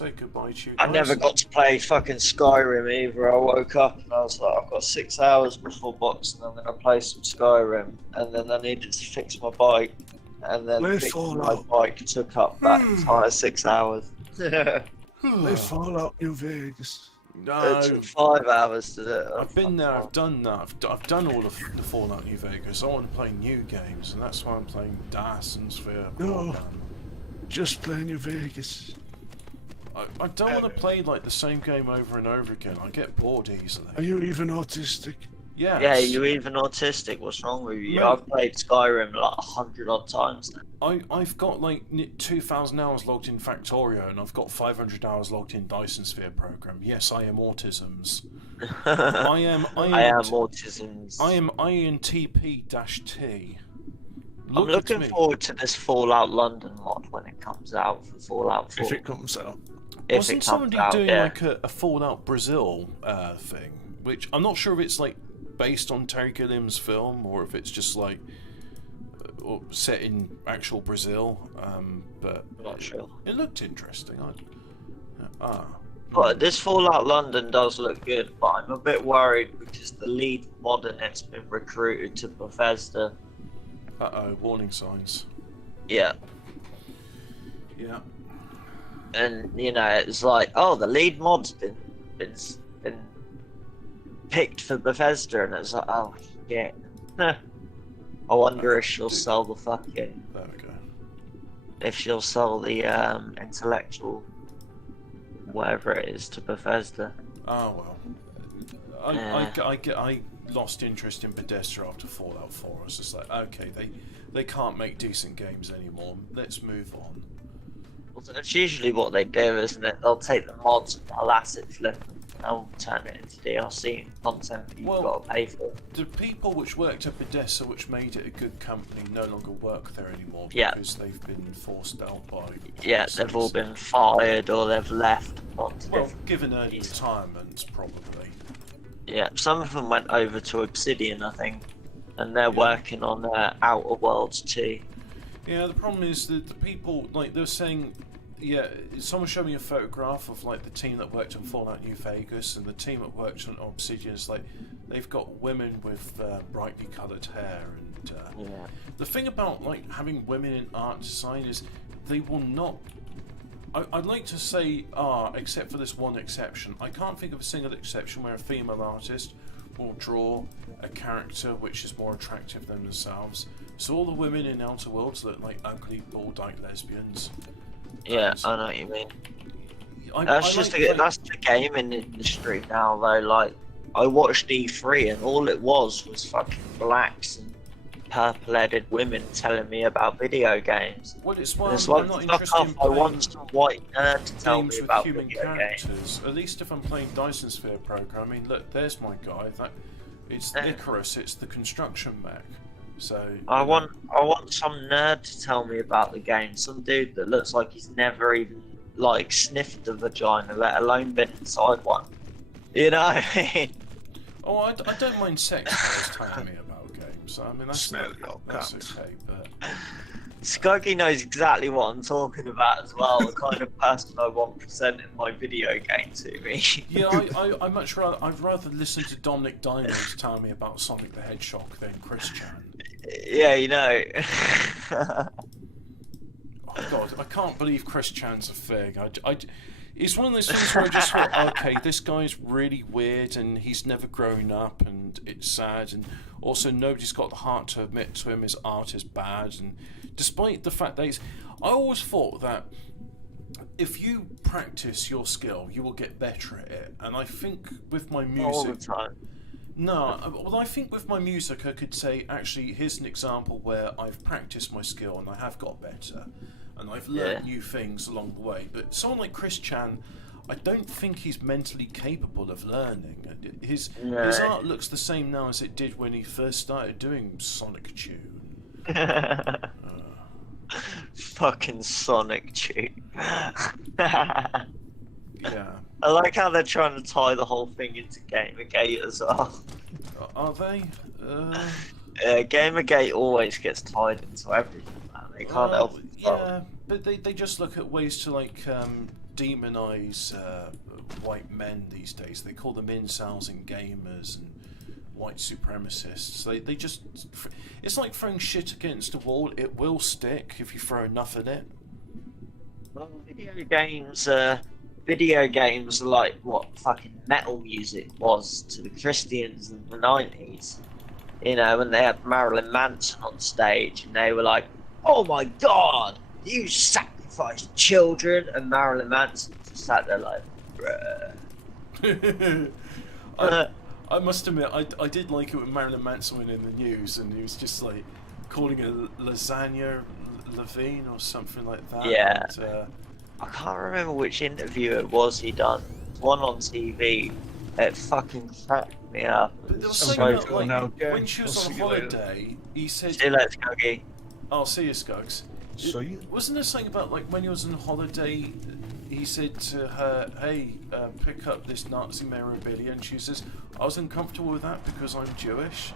say goodbye to you I guys. never got to play fucking Skyrim either. I woke up and I was like, I've got 6 hours before boxing. I'm gonna play some Skyrim, and then I needed to fix my bike, and then Play fixing my Fallout. bike took up that entire 6 hours. Play Fallout New Vegas. It No, took 5 hours to do it. I've been there, I've done that, I've done all of the Fallout New Vegas. I want to play new games, and that's why I'm playing Dyson Sphering. No. Just play New Vegas. I don't want to play like the same game over and over again. I get bored easily. Are you even autistic? Yes. Yeah, you even autistic? What's wrong with you? Mate. I've played Skyrim like 100 odd times now. I've got like 2,000 hours logged in Factorio, and I've got 500 hours logged in Dyson Sphere program. Yes, I am autisms. I am autisms. I am INTP-T. I'm looking forward to this Fallout London mod when it comes out for Fallout 4. If it comes out. Wasn't somebody doing like a Fallout Brazil thing? Which I'm not sure if it's like based on Terry Gilliam's film or if it's just like set in actual Brazil. But I'm not sure. It looked interesting. But this Fallout London does look good, but I'm a bit worried because the lead mod in it's been recruited to Bethesda. Uh-oh, warning signs. Yeah. Yeah. And you know, it's like, oh, the lead mod's been picked for Bethesda, and it's like, oh shit. I wonder if she'll sell the fucking. There we go. If she'll sell the intellectual, whatever it is, to Bethesda. Oh well. I lost interest in Bethesda after Fallout 4. I was just like, okay, they can't make decent games anymore. Let's move on. Well, that's usually what they do, isn't it? They'll take the mods and they'll asset flip them. They'll turn it into DLC content that you've got to pay for. The people which worked at Bethesda, which made it a good company, no longer work there anymore because they've been forced out by... Yeah, they've all been fired or they've left. Well, given early retirements, probably. Yeah, some of them went over to Obsidian, I think, and they're working on Outer Worlds 2. Yeah, the problem is that the people, like, they're saying, yeah, someone showed me a photograph of, like, the team that worked on Fallout New Vegas and the team that worked on Obsidian. It's like, they've got women with brightly coloured hair, and the thing about, like, having women in art design is they will not... I'd like to say, except for this one exception. I can't think of a single exception where a female artist will draw a character which is more attractive than themselves. So all the women in Outer Worlds look like ugly, bald-eyed lesbians. Yeah, I know what you mean. That's the gaming industry now, though. Like, I watched E3 and all it was fucking blacks and purple-headed women telling me about video games. Well, it's why I'm not interested in I want some white nerd to tell me about human video characters. games. At least if I'm playing Dyson Sphere program, I mean, look, there's my guy. It's Icarus. It's the construction mech. So I want some nerd to tell me about the game. Some dude that looks like he's never even like sniffed a vagina, let alone been inside one. You know what I mean? Oh, I don't mind sex just telling me about games. I mean, that's okay, but Skuggy knows exactly what I'm talking about as well. The kind of person I want presenting my video game to me. Yeah, I'd rather listen to Dominic Diamonds tell me about Sonic the Hedgehog than Chris Chan. Yeah, you know. Oh god, I can't believe Chris Chan's a fig. It's one of those things where I just thought, okay, this guy's really weird and he's never grown up and it's sad, and also nobody's got the heart to admit to him his art is bad, and despite the fact that I always thought that if you practice your skill, you will get better at it, and I think with my music... All the time. No, well, I think with my music I could say, actually, here's an example where I've practiced my skill and I have got better, and I've learned new things along the way. But someone like Chris Chan, I don't think he's mentally capable of learning. His art looks the same now as it did when he first started doing Sonic Tune. Fucking Sonic Tune. Yeah. I like how they're trying to tie the whole thing into Gamergate as well. Are they? Gamergate always gets tied into everything, man. They can't help it. Yeah, but they just look at ways to like demonize white men these days. They call them incels and gamers and white supremacists. They just, it's like throwing shit against a wall. It will stick if you throw enough in it. Well, video games are like what fucking metal music was to the Christians in the 90s. You know, when they had Marilyn Manson on stage and they were like, "Oh my God, you sacrificed children," and Marilyn Manson just sat there like, bruh. I must admit, I did like it when Marilyn Manson went in the news and he was just like calling it lasagna Levine or something like that. Yeah. And, I can't remember which interview it was he done. One on TV. It fucking cracked me up. but there was So something about, funny. like, now, gang. when she was I'll on see you later. holiday, he said, See you later, Skuggy. "I'll see you, Scugs." So you. Wasn't there something about like when he was on holiday, he said to her, "Hey, pick up this Nazi memorabilia," and she says, "I was uncomfortable with that because I'm Jewish,"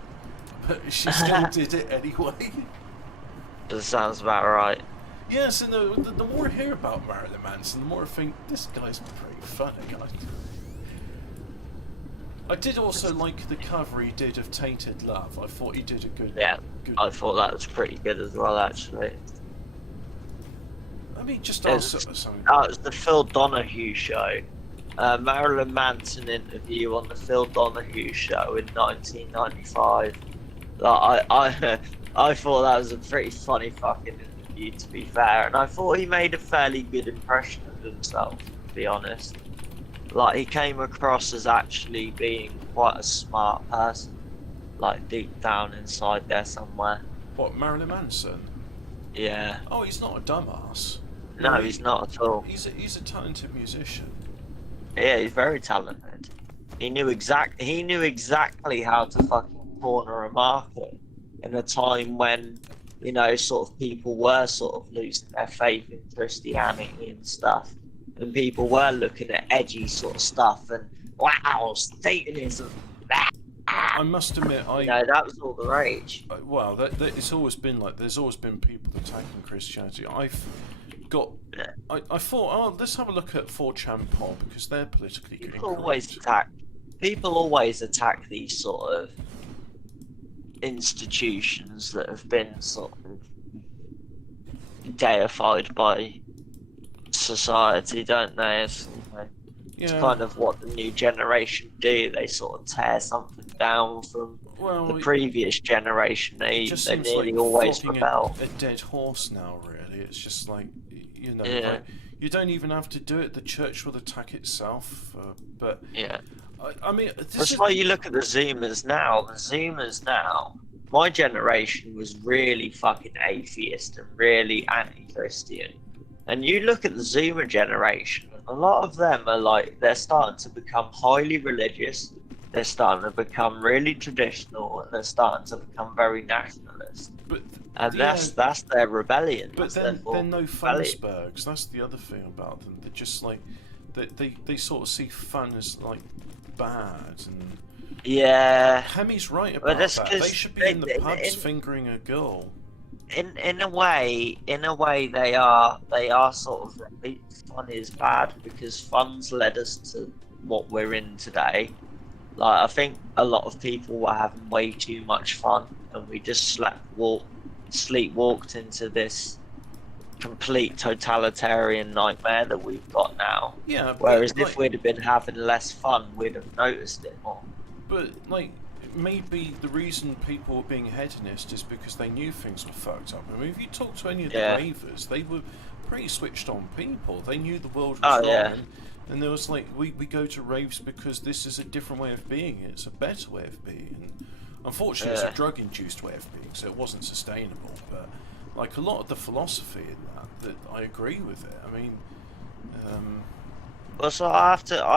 but she still did it anyway. That sounds about right. Yes, and the more I hear about Marilyn Manson, the more I think this guy's pretty funny. I did also like the cover he did of Tainted Love. I thought he did a good. Yeah, good I thought that was pretty good as well, actually. I mean, just It's- also something. That was the Phil Donahue show. Marilyn Manson interview on the Phil Donahue show in 1995. Like, I thought that was a pretty funny fucking interview, to be fair, and I thought he made a fairly good impression of himself, to be honest. Like, he came across as actually being quite a smart person, like deep down inside there somewhere. What, Marilyn Manson? Yeah. Oh, he's not a dumbass. No, he's not at all. He's a talented musician. Yeah, he's very talented. He knew exactly how to fucking corner a market in a time when, you know, sort of people were sort of losing their faith in Christianity and stuff, and people were looking at edgy sort of stuff and wow, Satanism. I must admit, You know, that was all the rage. well, it's always been like there's always been people attacking Christianity. I thought, oh, let's have a look at 4chan Pop because they're politically incorrect. People always attack these sort of institutions that have been sort of deified by society, don't they? It's kind of what the new generation do. They sort of tear something down from the previous generation. They nearly like always flogging rebel. a dead horse now, really. It's just like, you know, Yeah. like, you don't even have to do it. The church will attack itself. But Yeah. I mean, this That's is why you look at the Zoomers now. The Zoomers now, my generation was really fucking atheist and really anti-Christian. And you look at the Zoomer generation, a lot of them are like, they're starting to become highly religious, they're starting to become really traditional, and they're starting to become very nationalist. But And yeah, that's their rebellion. But That's their then form they're no of rebellion. Funsbergs. That's the other thing about them. They're just like they sort of see fun as like bad. And Yeah. Hemi's right Well, about that's that. 'cause They should be in the they- pubs in- fingering a girl. In a way, they are sort of right. Fun is bad because fun's led us to what we're in today. Like, I think a lot of people were having way too much fun, and we just sleepwalked into this complete totalitarian nightmare that we've got now. Yeah. But, Whereas if like, we'd have been having less fun, we'd have noticed it more. but like maybe the reason people were being hedonist is because they knew things were fucked up. I mean, if you talk to any of the Yeah. ravers, they were pretty switched on people. They knew the world was Oh, wrong. yeah. And there was like, we go to raves because this is a different way of being. It's a better way of being. And unfortunately, Yeah. it's a drug-induced way of being, so it wasn't sustainable. But like a lot of the philosophy in that I agree with it. I mean, Well, so I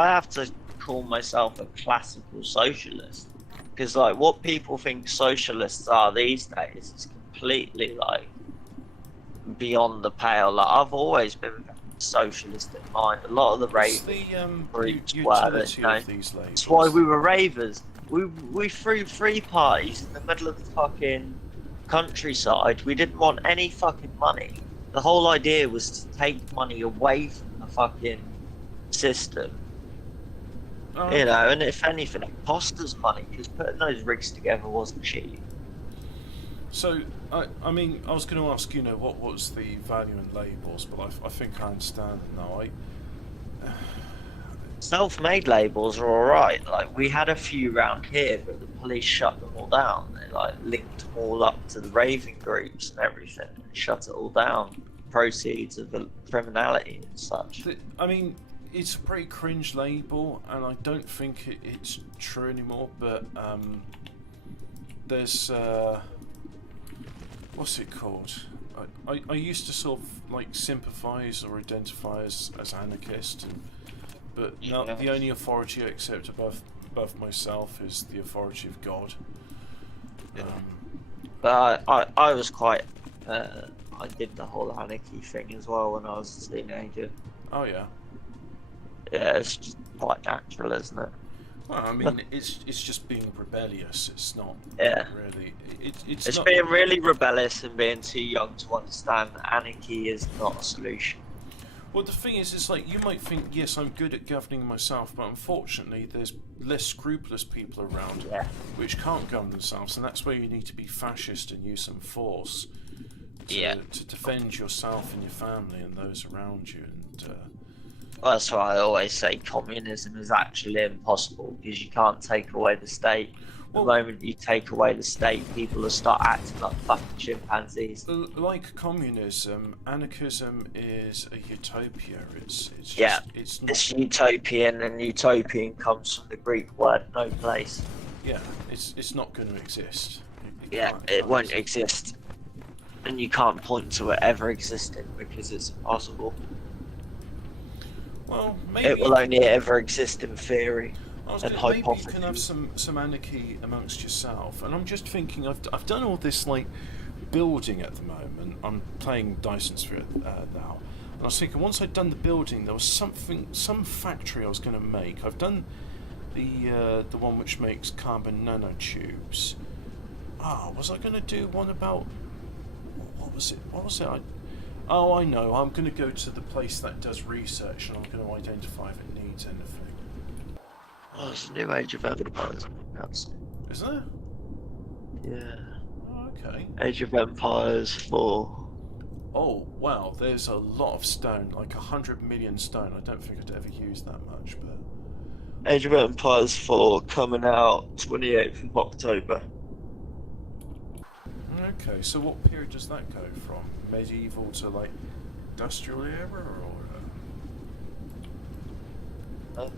have to call myself a classical socialist, because like what people think socialists are these days is completely like beyond the pale. Like, I've always been socialist in mind. A lot of the what's raving the groups were, utility you know. of these labels? That's why we were ravers. We threw free parties in the middle of the fucking countryside. We didn't want any fucking money. The whole idea was to take money away from the fucking system. Oh, You okay. know, and if anything, it cost us money because putting those rigs together wasn't cheap. So, I mean, I was going to ask, what was the value in labels, but I think I understand it now. Self-made labels are alright. Like, we had a few round here, but the police shut them all down. They, like, linked them all up to the raving groups and everything and shut it all down. Proceeds of the criminality and such. I mean, it's a pretty cringe label, and I don't think it's true anymore, but there's... what's it called? I used to sort of like sympathise or identify as anarchist, but now the only authority I accept above myself is the authority of God. But I was quite I did the whole anarchy thing as well when I was a teenager. Oh yeah. Yeah, it's just quite natural, isn't it? Well, I mean, it's just being rebellious. It's not really. It's It's not, being really rebellious and being too young to understand that anarchy is not a solution. Well, the thing is, it's like you might think, yes, I'm good at governing myself, but unfortunately, there's less scrupulous people around which can't govern themselves, and that's where you need to be fascist and use some force to defend yourself and your family and those around you. And Well, that's why I always say communism is actually impossible because you can't take away the state. The moment you take away the state, people will start acting like fucking chimpanzees. Like communism, anarchism is a utopia. It's utopian, and utopian comes from the Greek word no place. Yeah, it's not going to exist. It won't exist, and you can't point to it ever existing because it's impossible. Well, maybe it will only ever exist in theory. Maybe you can have some anarchy amongst yourself. And I'm just thinking, I've done all this like building at the moment. I'm playing Dyson Sphering now, and I was thinking once I'd done the building, there was some factory I was going to make. I've done the one which makes carbon nanotubes. Was I going to do one about what was it? I know. I'm going to go to the place that does research, and I'm going to identify if it needs anything. Oh, there's a new Age of Empires. Is there? Yeah. Oh, okay. Age of Empires 4. Oh, wow, there's a lot of stone, like 100 million stone. I don't think I'd ever use that much, but... Age of Empires 4 coming out 28th of October. Okay, so what period does that go from? Medieval to, like, industrial era, or...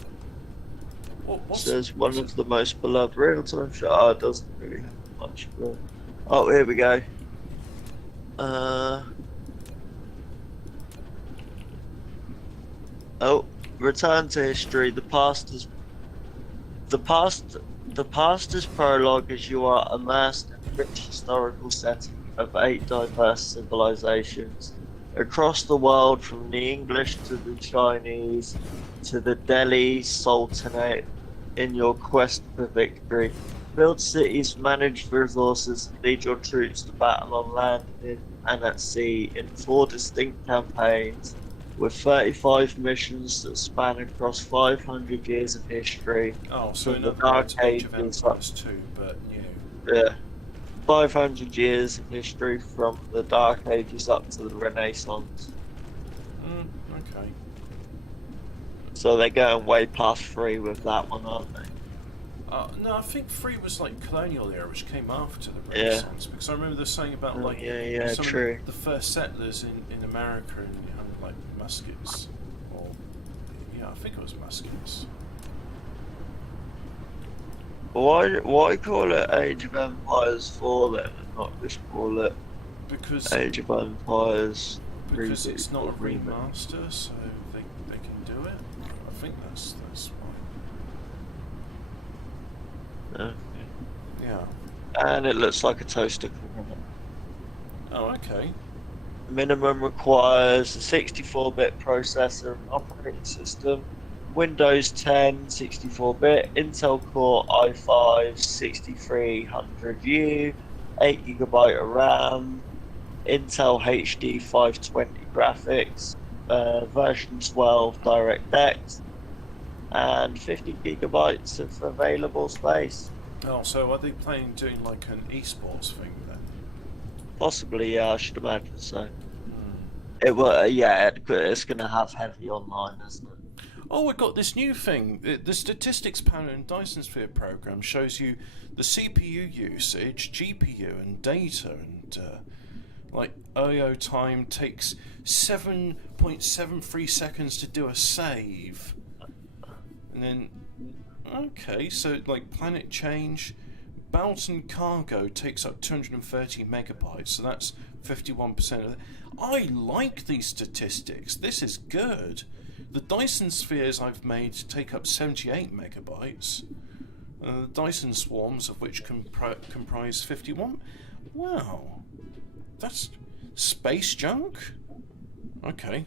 Says one of the most beloved real-time show. It doesn't really have much. But... Oh, here we go. Return to history. The past is prologue as you are immersed in a rich historical setting of 8 diverse civilizations across the world, from the English to the Chinese to the Delhi Sultanate. In your quest for victory, build cities, manage resources, lead your troops to battle on land and at sea in 4 distinct campaigns, with 35 missions that span across 500 years of history. Oh, so from in the Dark Age of Ages Empires 2, but yeah, 500 years of history from the Dark Ages up to the Renaissance. Okay. So they're going way past 3 with that one, aren't they? No, I think 3 was like colonial era, which came after the Renaissance. Because I remember they're saying about some of the first settlers in America and had like muskets, or I think it was muskets. Why call it Age of Empires 4 then, and not just call it Age of Empires? Because it's not a remaster, so they can do it. I think that's why. Yeah. And it looks like a toaster. Oh, okay. Minimum requires a 64-bit processor and operating system, Windows 10 64-bit, Intel Core i5 6300U, 8GB of RAM, Intel HD 520 graphics, version 12 DirectX, and 50 gigabytes of available space. Oh, so are they doing like an esports thing then? Possibly, yeah, I should imagine so. Hmm. It will, yeah, it's going to have heavy online, isn't it? Oh, we got this new thing. The statistics panel in Dyson Sphere program shows you the CPU usage, GPU, and data, and like I/O time takes 7.73 seconds to do a save, and then okay, so like planet change, Bounton cargo takes up 230 megabytes, so that's 51% of it. I like these statistics. This is good. The Dyson spheres I've made take up 78 megabytes. The Dyson swarms, of which comprise 51. Wow, that's space junk. Okay,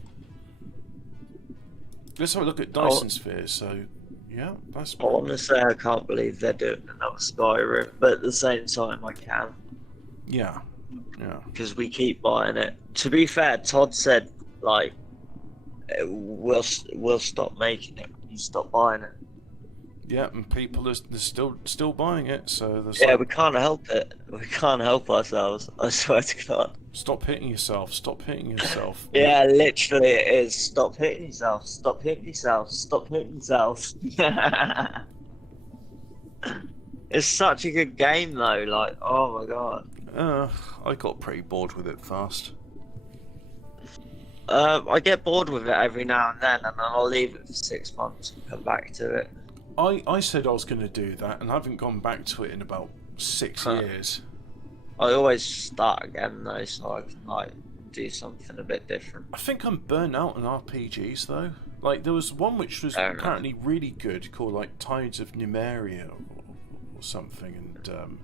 let's have a look at Dyson spheres. So, yeah, that's. I want to say I can't believe they're doing another Skyrim, but at the same time I can. Yeah. Because we keep buying it. To be fair, Todd said, like, we'll stop making it when you stop buying it. Yeah, and people are still buying it, so there's yeah, we can't help it. We can't help ourselves. I swear to God. Stop hitting yourself. Stop hitting yourself. Yeah, literally it is. Stop hitting yourself. Stop hitting yourself. Stop hitting yourself. It's such a good game though. Like, oh my God. I got pretty bored with it fast. I get bored with it every now and then and I'll leave it for 6 months and come back to it. I said I was going to do that, and I haven't gone back to it in about 6 years. I always start again though, so I can like do something a bit different. I think I'm burnt out on RPGs though. Like there was one which was apparently really good called like Tides of Numeria or something, and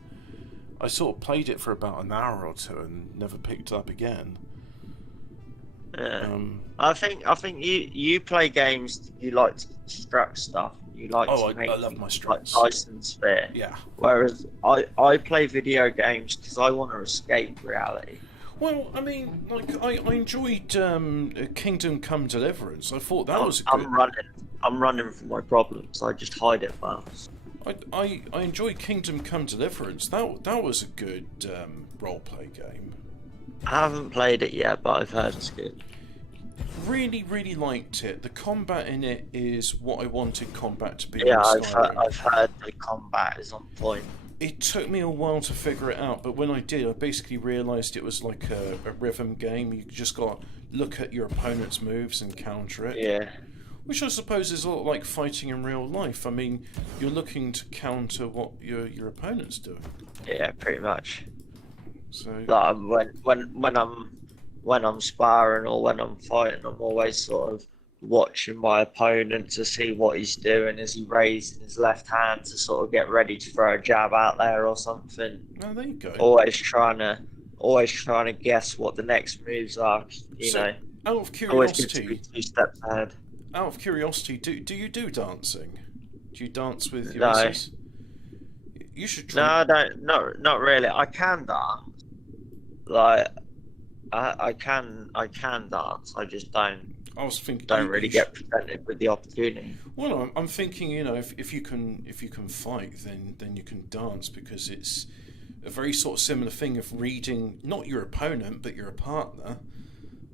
I sort of played it for about an hour or two and never picked it up again. Yeah. I think you play games. You like to construct stuff. You like to make I love my struts. Like Dyson Sphere. Yeah. Whereas I play video games because I want to escape reality. Well, I mean, like I enjoyed Kingdom Come Deliverance. I thought that was good. I'm running from my problems. I just hide it fast. I enjoyed Kingdom Come Deliverance. That was a good role play game. I haven't played it yet, but I've heard it's good. Really liked it. The combat in it is what I wanted combat to be. Yeah, I've heard the combat is on point. It took me a while to figure it out, but when I did, I basically realised it was like a rhythm game. You just got to look at your opponent's moves and counter it. Yeah. Which I suppose is a lot like fighting in real life. I mean, you're looking to counter what your opponent's doing. Yeah, pretty much. So like when I'm sparring or when I'm fighting, I'm always sort of watching my opponent to see what he's doing. Is he raising his left hand to sort of get ready to throw a jab out there or something? Oh, there you go. Always trying to guess what the next moves are. You know, out of curiosity, always 2 steps ahead. Out of curiosity, do you do dancing? Do you dance with your No. missus? You should try. No, I don't. Not really. I can dance. Like, I can dance. I just don't. I was thinking. Don't really get presented with the opportunity. Well, I'm thinking. You know, if you can fight, then you can dance, because it's a very sort of similar thing of reading not your opponent but your partner.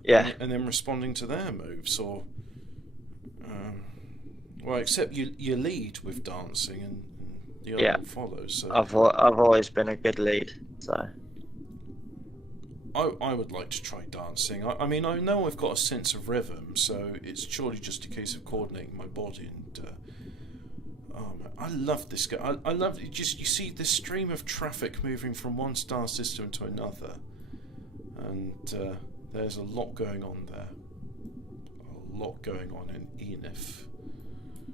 Yeah. And then responding to their moves, or. Well, except you lead with dancing and the other one follows. So I've always been a good lead, so. I would like to try dancing. I mean, I know I've got a sense of rhythm, so it's surely just a case of coordinating my body. And I love this guy. I love it. Just you see this stream of traffic moving from one star system to another, and there's a lot going on there. A lot going on in Enif.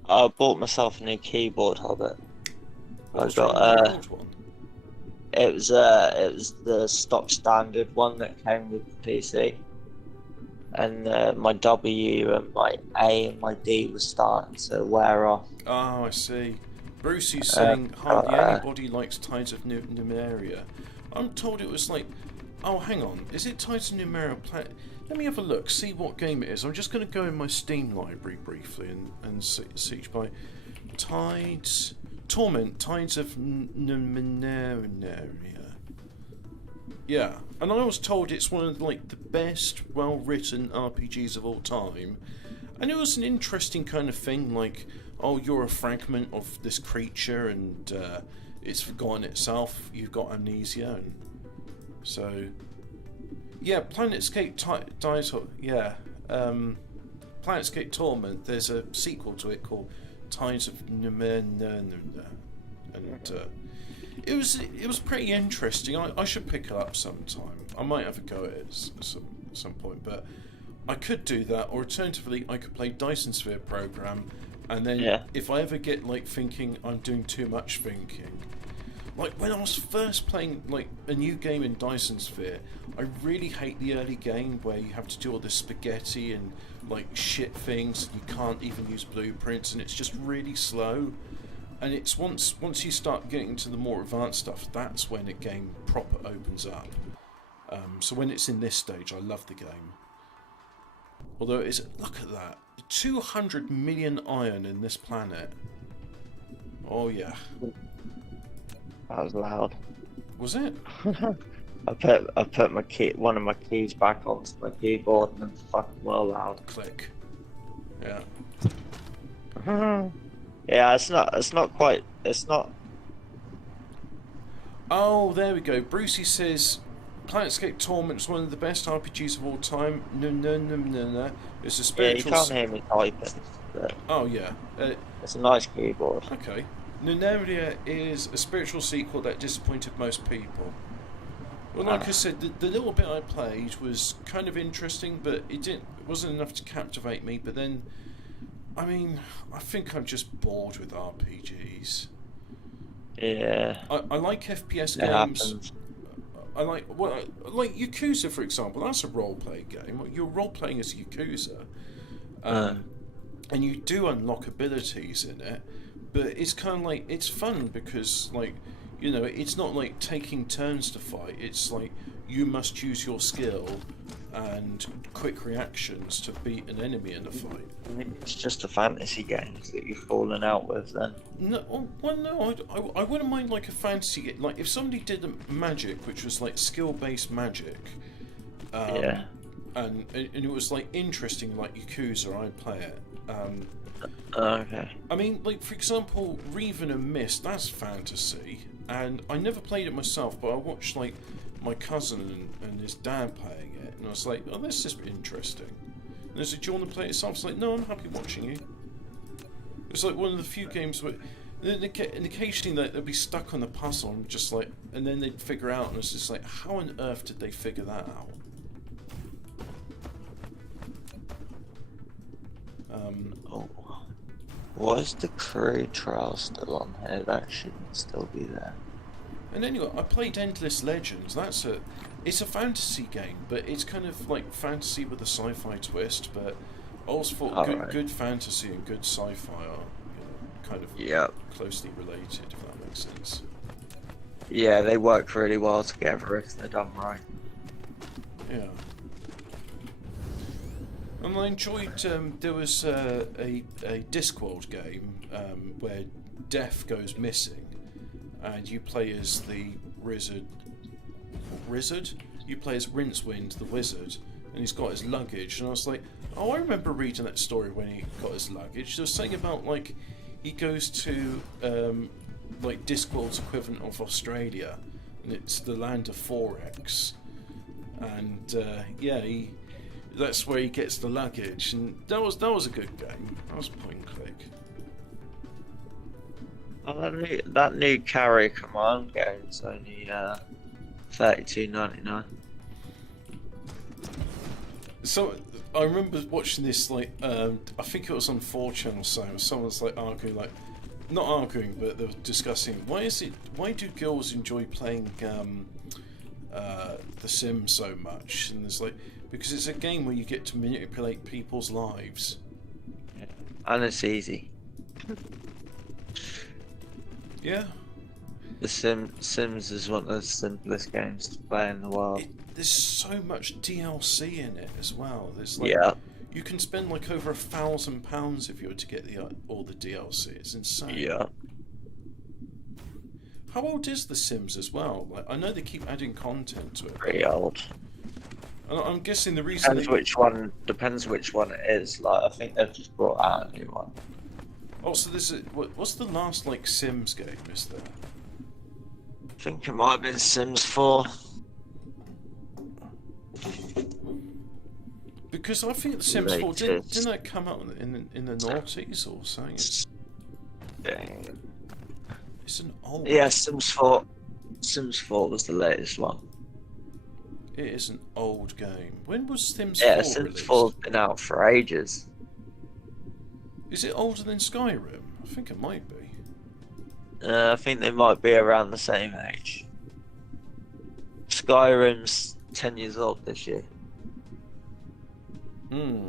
I bought myself a new keyboard, Hobbit. What's wrong with the old one? It was the stock standard one that came with the PC, and my W and my A and my D was starting to wear off. Oh, I see. Brucey's saying hardly anybody likes Tides of Numeria. I'm told it was like, oh, hang on, is it Tides of Numeria? Let me have a look, see what game it is. I'm just going to go in my Steam library briefly and search by Tides... Torment, Tides of Numenaria. Yeah, and I was told it's one of like the best well-written RPGs of all time. And it was an interesting kind of thing, like, oh, you're a fragment of this creature and it's forgotten itself, you've got amnesia, and so... Yeah, Planetscape Planetscape Torment, there's a sequel to it called Tides of Numenera, and it was pretty interesting. I should pick it up sometime. I might have a go at it at some point, but I could do that, or alternatively I could play Dyson Sphere program, and then if I ever get like thinking I'm doing too much thinking, like when I was first playing like a new game in Dyson Sphere, I really hate the early game where you have to do all this spaghetti and like shit things, you can't even use blueprints, and it's just really slow. And it's once you start getting to the more advanced stuff, that's when a game proper opens up. So when it's in this stage, I love the game. Although look at that, 200 million iron in this planet. Oh yeah. That was loud. Was it? I put my one of my keys back onto my keyboard and it's fucking well loud. Click. Yeah. Yeah, it's not quite. Oh, there we go. Brucey says Planetscape Torment is one of the best RPGs of all time. No. It's a spiritual... Yeah, you can't hear me typing. But oh, yeah. it's a nice keyboard. Okay. Numeria is a spiritual sequel that disappointed most people. Well, like I said, the little bit I played was kind of interesting, but it wasn't enough to captivate me. But then, I mean, I think I'm just bored with RPGs. Yeah. I like FPS games. Happens. I like Yakuza, for example. That's a role-play game. You're role-playing as Yakuza, and you do unlock abilities in it. But it's kind of like, it's fun because, like, you know, it's not like taking turns to fight. It's like you must use your skill and quick reactions to beat an enemy in a fight. I mean, it's just a fantasy game that you've fallen out with then. No, well, no, I wouldn't mind like a fantasy game. Like if somebody did a magic, which was like skill-based magic, yeah, and it was like interesting, like Yakuza, I'd play it. Okay. I mean, like for example, Reven and Mist, that's fantasy, and I never played it myself, but I watched like my cousin and his dad playing it, and I was like, oh, this is interesting. And they said, do you want to play it yourself? I was like, no, I'm happy watching you. It's like one of the few games where, and occasionally they'd be stuck on the puzzle, and just like, and then they'd figure out, and it's just like, how on earth did they figure that out? Oh, why is the crew trial still on here? That shouldn't still be there. And anyway, I played Endless Legends. It's a fantasy game, but it's kind of like fantasy with a sci-fi twist. But I always thought good fantasy and good sci-fi are kind of closely related, if that makes sense. Yeah, they work really well together if they're done right. Yeah. And I enjoyed, there was a Discworld game where Death goes missing, and you play as the wizard. You play as Rincewind, the wizard, and he's got his luggage. And I was like, oh, I remember reading that story when he got his luggage. There was something about like he goes to like Discworld's equivalent of Australia, and it's the land of Forex, and that's where he gets the luggage, and that was a good game. That was point and click. Oh, that new carry command game's only $32.99. So I remember watching this like I think it was on 4chan or so. Someone's like arguing, like not arguing, but they were discussing why do girls enjoy playing The Sims so much? And there's like, because it's a game where you get to manipulate people's lives. Yeah. And it's easy. Yeah. The Sims is one of the simplest games to play in the world. There's so much DLC in it as well. There's like, Yeah. you can spend like over £1,000 if you were to get all the DLC. It's insane. Yeah. How old is The Sims as well? Like, I know they keep adding content to it. Pretty old. I'm guessing the reason Depends which one it is. Like I think they've just brought out a new one. Oh, so this is what's the last like Sims game? Is there? I think it might have been Sims 4. Because I think The Sims 4 didn't that come out in the noughties or something? It's an old. Yeah, Sims 4. Sims 4 was the latest one. It is an old game. When was Sims 4 Yeah, released? Sims 4's been out for ages. Is it older than Skyrim? I think it might be. I think they might be around the same age. Skyrim's 10 years old this year. Hmm.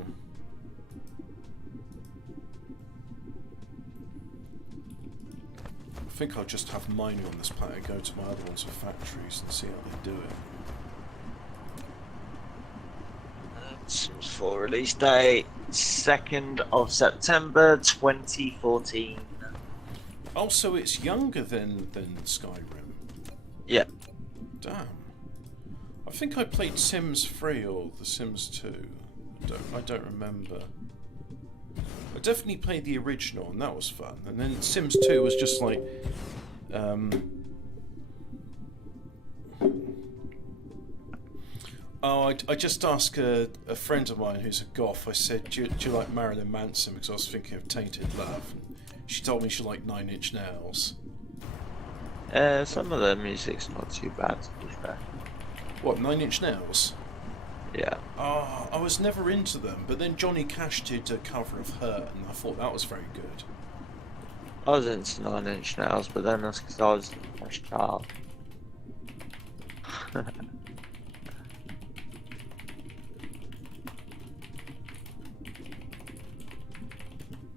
I think I'll just have mining on this planet and go to my other ones for factories and see how they do it. Sims 4 release date 2nd of September 2014. Oh, so it's younger than Skyrim. Yeah. Damn. I think I played Sims 3 or The Sims 2. I don't remember. I definitely played the original and that was fun. And then Sims 2 was just like Oh, I just asked a friend of mine who's a goth. I said, do you like Marilyn Manson? Because I was thinking of Tainted Love. And she told me she liked Nine Inch Nails. Some of the music's not too bad, to be fair. What, Nine Inch Nails? Yeah. Oh, I was never into them. But then Johnny Cash did a cover of Hurt, and I thought that was very good. I was into 9 Inch Nails, but then that's because I was a fresh child.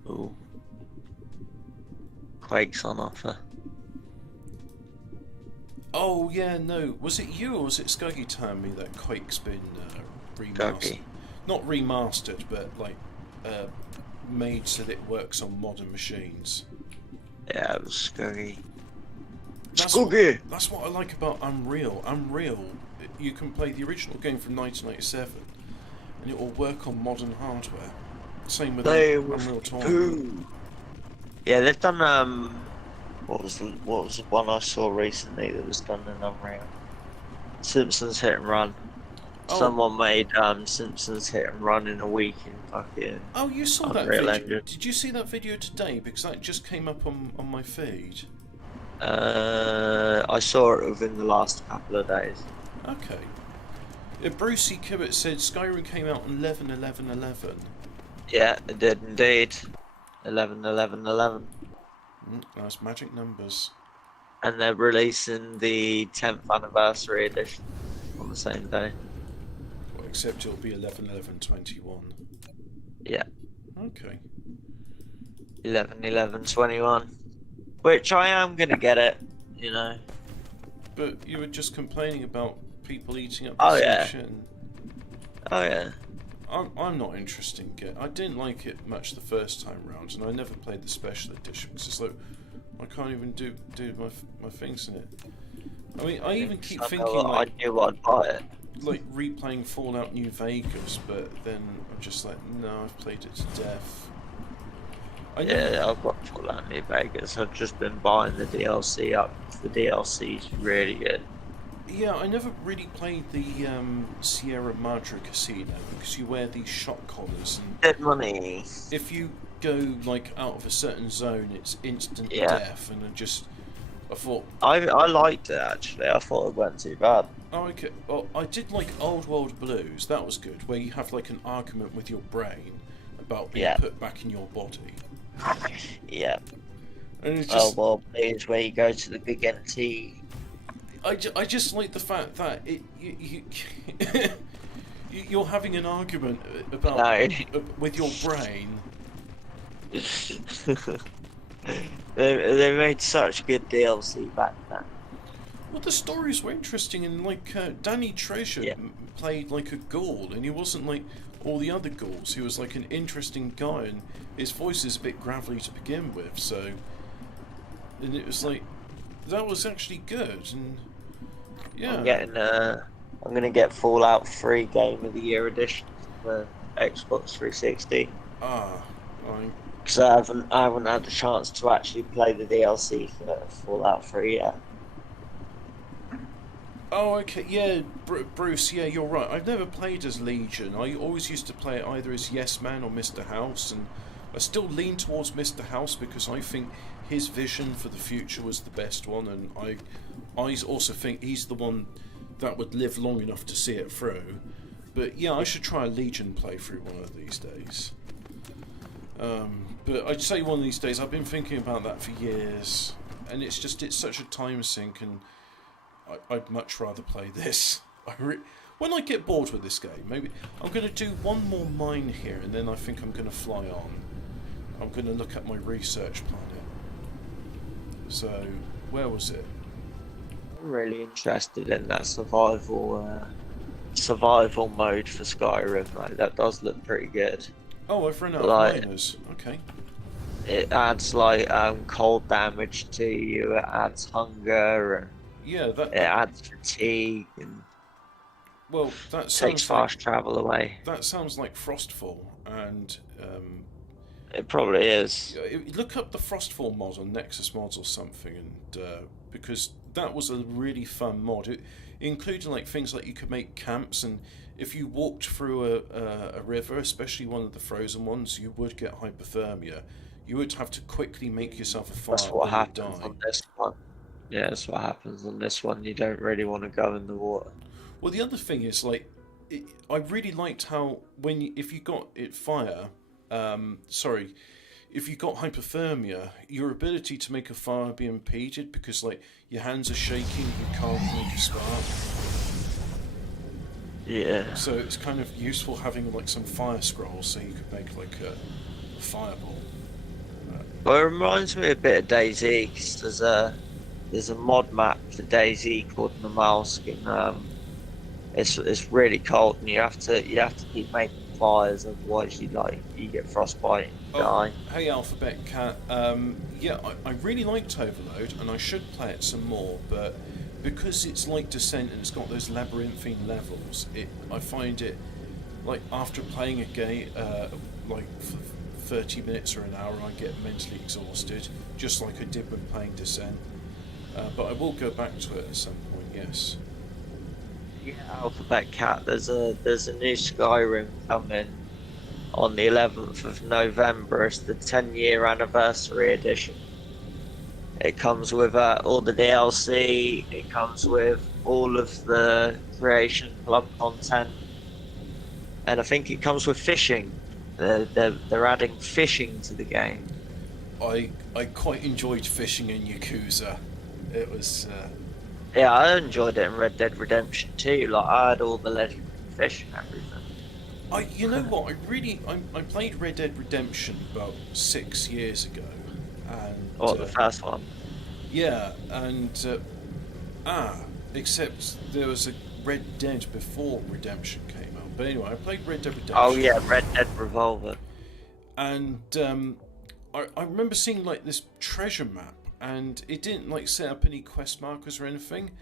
Ooh. Quake's on offer. Oh, yeah, no. Was it you or was it Skuggy telling me that Quake's been remastered? Skuggy. Not remastered, but like made so that it works on modern machines. Yeah, it was Skuggy. That's what I like about Unreal. Unreal, you can play the original game from 1997 and it will work on modern hardware. Same with Unreal Tournament. Yeah, they've done what was the one I saw recently that was done in Unreal? Simpsons Hit and Run. Oh. Someone made Simpsons Hit and Run in a week in fucking. Oh, you saw that Unreal video? Engine. Did you see that video today? Because that just came up on my feed. I saw it within the last couple of days. Okay. Brucey Kibbett said Skyrim came out on 11/11/11. Yeah, it did indeed. 11/11/11. Nice magic numbers. And they're releasing the 10th anniversary edition on the same day. Well, except it'll be 11/11/21. Yeah. Okay. 11/11/21. Which I am gonna get it, you know. But you were just complaining about people eating up Oh, the yeah. section. Oh yeah. I'm not interested in it. I didn't like it much the first time round, and I never played the special edition because it's like I can't even do my things in it. I mean, I even keep thinking like I knew I'd buy it. like replaying Fallout New Vegas, but then I'm just like, no, I've played it to death. Yeah, I've got Fallout New Vegas. I've just been buying the DLC up. The DLC's really good. Yeah, I never really played the Sierra Madre Casino because you wear these shot collars and Dead money. if you go like out of a certain zone, it's instant Yeah. death. And I thought, I liked it actually. I thought it went too bad. oh, okay. Well, I did like Old World Blues. That was good, where you have like an argument with your brain about being Yeah. put back in your body. Yeah. And it's Oh just, well, please, where you go to the big NT. I just like the fact that you're having an argument about No. with your brain. they made such good DLC back then. Well, the stories were interesting, and like Danny Treasure played like a ghoul, and he wasn't like all the other ghouls. He was like an interesting guy, and his voice is a bit gravelly to begin with. So, and it was like that was actually good, and yeah. I'm gonna get Fallout 3 Game of the Year edition for Xbox 360. Because I haven't had the chance to actually play the DLC for Fallout 3 yet. Oh, okay, yeah, Bruce, yeah, you're right. I've never played as Legion. I always used to play it either as Yes Man or Mr. House, and I still lean towards Mr. House because I think his vision for the future was the best one, and I also think he's the one that would live long enough to see it through. But yeah, I should try a Legion playthrough one of these days. But I'd say one of these days. I've been thinking about that for years, and it's such a time sink, and I'd much rather play this. When I get bored with this game, maybe I'm going to do one more mine here, and then I think I'm going to fly on. I'm going to look at my research planet. So, where was it? I'm really interested in that survival mode for Skyrim. Like, that does look pretty good. Oh, I've run out of miners. Okay. It adds like cold damage to you. It adds hunger. And it adds fatigue. And well, that takes fast travel away. That sounds like Frostfall, and it probably is. Look up the Frostfall mod on Nexus Mods or something, and because that was a really fun mod. It included like things like you could make camps, and if you walked through a river, especially one of the frozen ones, you would get hypothermia. You would have to quickly make yourself a fire. That's what happens on this one. Yeah, that's what happens on this one. You don't really want to go in the water. Well, the other thing is, like, I really liked how if you got if you got hypothermia, your ability to make a fire be impeded because, like, your hands are shaking, you can't make a spark. Yeah. So it's kind of useful having like some fire scrolls so you could make like a fireball. Well, it reminds me a bit of DayZ, because there's a mod map for DayZ called Namalsk, and it's really cold, and you have to keep making fires, otherwise you get frostbite and die. Hey Alphabet Cat, yeah, I really liked Overload, and I should play it some more, but because it's like Descent and it's got those labyrinthine levels, I find it like after playing a game like for 30 minutes or an hour, I get mentally exhausted, just like I did when playing Descent. But I will go back to it at some point. Yes. Yeah, Alphabet Cat. There's a new Skyrim coming on the 11th of November. It's the 10-year anniversary edition. It comes with all the DLC. It comes with all of the Creation Club content, and I think it comes with fishing. They're adding fishing to the game. I quite enjoyed fishing in Yakuza. It was. Yeah, I enjoyed it in Red Dead Redemption too. Like, I had all the legendary fish and everything. You know what? I played Red Dead Redemption about 6 years ago, and. The first one. Yeah, and except there was a Red Dead before Redemption came out. But anyway, I played Red Dead Redemption. Oh yeah, Red Dead Revolver. And I remember seeing like this treasure map, and it didn't like set up any quest markers or anything.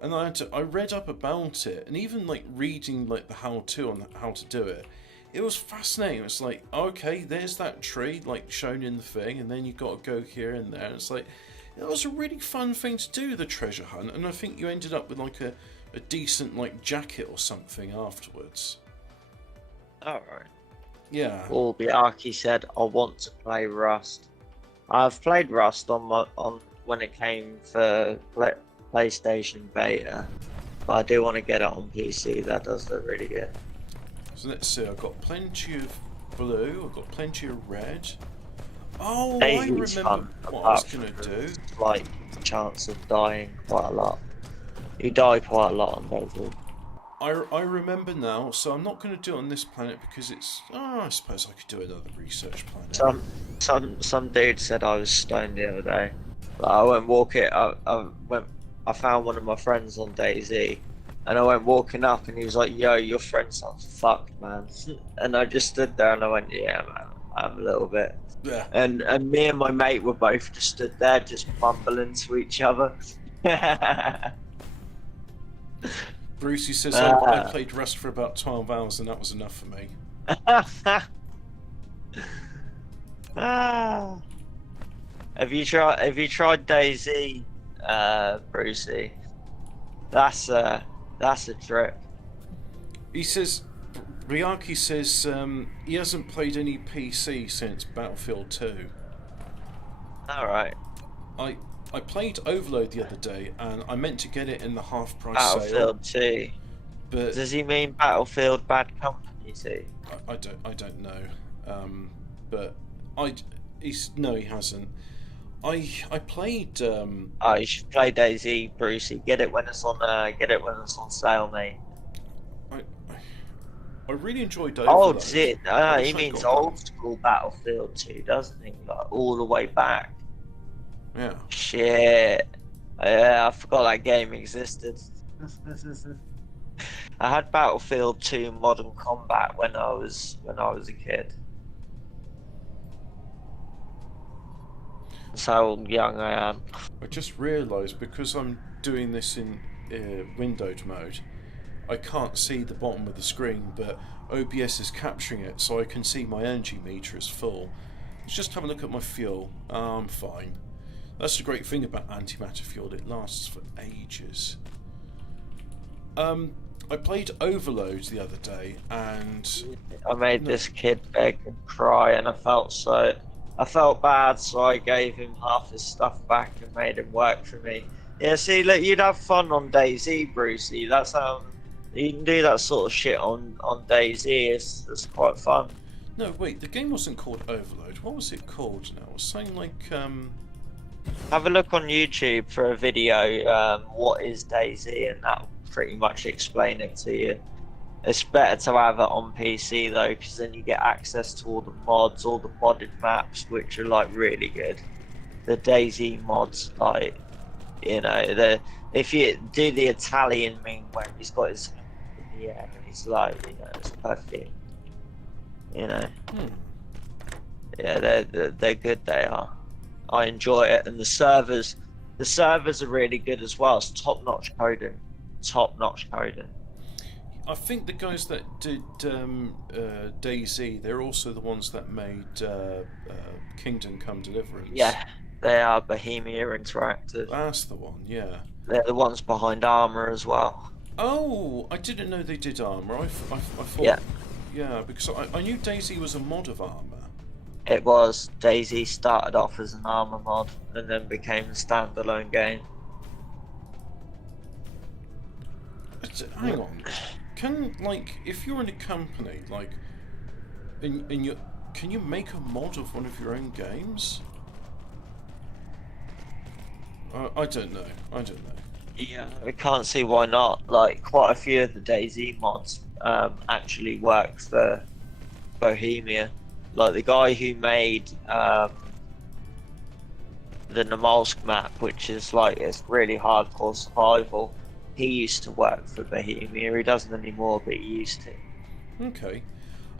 And I read up about it, and even like reading like the how-to on how to do it. It was fascinating. It was like, okay, there's that tree like shown in the thing, and then you got to go here and there. And it's like, it was a really fun thing to do, the treasure hunt, and I think you ended up with like a decent like jacket or something afterwards. Alright. Yeah. Well, Biaki said, I want to play Rust. I've played Rust on when it came for PlayStation beta, but I do want to get it on PC. That does look really good. So let's see, I've got plenty of blue, I've got plenty of red. Oh, DayZ's I remember fun, what I was going to do. Like, chance of dying quite a lot. You die quite a lot on DayZ. I remember now, so I'm not going to do it on this planet because it's... I suppose I could do another research planet. Some dude said I was stoned the other day. But I went walking. I went I found one of my friends on DayZ, and I went walking up, and he was like, "Yo, your friend sounds fucked, man." And I just stood there, and I went, "Yeah, man, I'm a little bit." Yeah. And me and my mate were both just stood there, just mumbling to each other. Brucey says I played Rust for about 12 hours, and that was enough for me. Have you tried DayZ, Brucey? That's a trip. He says, Ryaki says he hasn't played any PC since Battlefield 2. All right. I played Overload the other day, and I meant to get it in the half-price sale. Battlefield 2. But does he mean Battlefield Bad Company 2? I don't know. But he hasn't. I played. Oh, you should play DayZ, Brucey. Get it when it's on sale, mate. I really enjoyed Overload. He means old school Battlefield 2, doesn't he? Like all the way back. Yeah. Shit. Yeah, I forgot that game existed. I had Battlefield 2 Modern Combat when I was a kid. That's how young I am. I just realised, because I'm doing this in windowed mode, I can't see the bottom of the screen, but OBS is capturing it, so I can see my energy meter is full. Let's just have a look at my fuel. I'm fine. That's the great thing about antimatter fuel, it lasts for ages. I played Overload the other day, and I made this kid beg and cry, and I felt bad, so I gave him half his stuff back and made him work for me. Yeah, see, look, you'd have fun on DayZ, Brucey. That's how you can do that sort of shit on DayZ. It's quite fun. No, wait, the game wasn't called Overload. What was it called now? It was something like Have a look on YouTube for a video. What is DayZ, and that'll pretty much explain it to you. It's better to have it on PC though, because then you get access to all the mods, all the modded maps, which are like really good. The DayZ mods, like, you know, if you do the Italian meme where he's got his hand in the air and he's like, you know, it's perfect. You know, yeah, they're good. They are. I enjoy it, and the servers are really good as well. It's top-notch coding. I think the guys that did DayZ, they're also the ones that made Kingdom Come Deliverance. Yeah, they are Bohemia Interactive. That's the one, yeah. They're the ones behind Armour as well. Oh, I didn't know they did Armour. I thought... Yeah. Yeah, because I knew DayZ was a mod of Armour. It was. DayZ started off as an Armour mod and then became a standalone game. Hang on. Can, like, if you're in a company, like, and you can you make a mod of one of your own games? I don't know. Yeah, I can't see why not. Like, quite a few of the DayZ mods actually work for Bohemia. Like the guy who made the Nomolsk map, which is like, it's really hardcore survival. He used to work for Bohemia. He doesn't anymore, but he used to. Okay.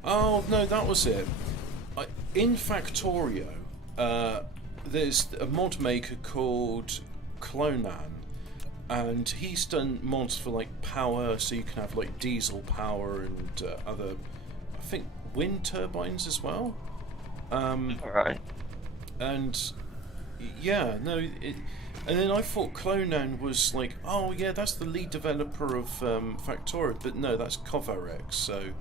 Oh no, that was it. In Factorio, there's a mod maker called Clonan, and he's done mods for like power, so you can have like diesel power and other, I think, wind turbines as well. Alright. And yeah, no, and then I thought Clonan was like, oh yeah, that's the lead developer of Factorio, but no, that's Kovarex. So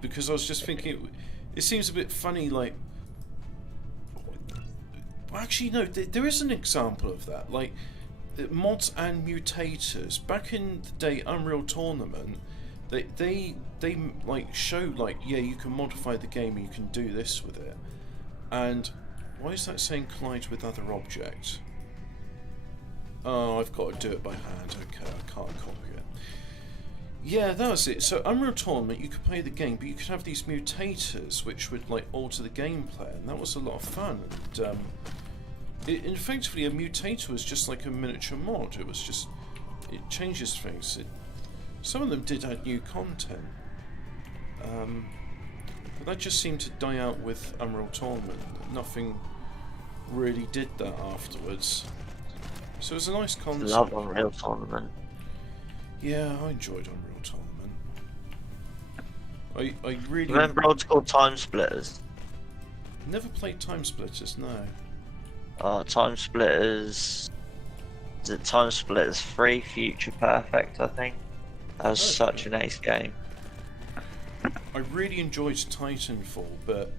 because I was just thinking, it seems a bit funny, like, well, actually no, there is an example of that, like mods and mutators. Back in the day, Unreal Tournament, they like show, like, yeah, you can modify the game, you can do this with it. And why is that saying collide with other objects? Oh, I've got to do it by hand. Okay, I can't copy it. Yeah, that was it. So Unreal Tournament, you could play the game, but you could have these mutators which would like alter the gameplay, and that was a lot of fun. And Effectively, a mutator was just like a miniature mod. It was just, it changes things. Some of them did add new content, but that just seemed to die out with Unreal Tournament. Nothing really did that afterwards. So it was a nice concept. Love Unreal Tournament. Yeah, I enjoyed Unreal Tournament. I really Remember old school Time Splitters? never played Time Splitters. No. Time Splitters. Is it Time Splitters 3 Future Perfect? I think that was such an ace game. I really enjoyed Titanfall, but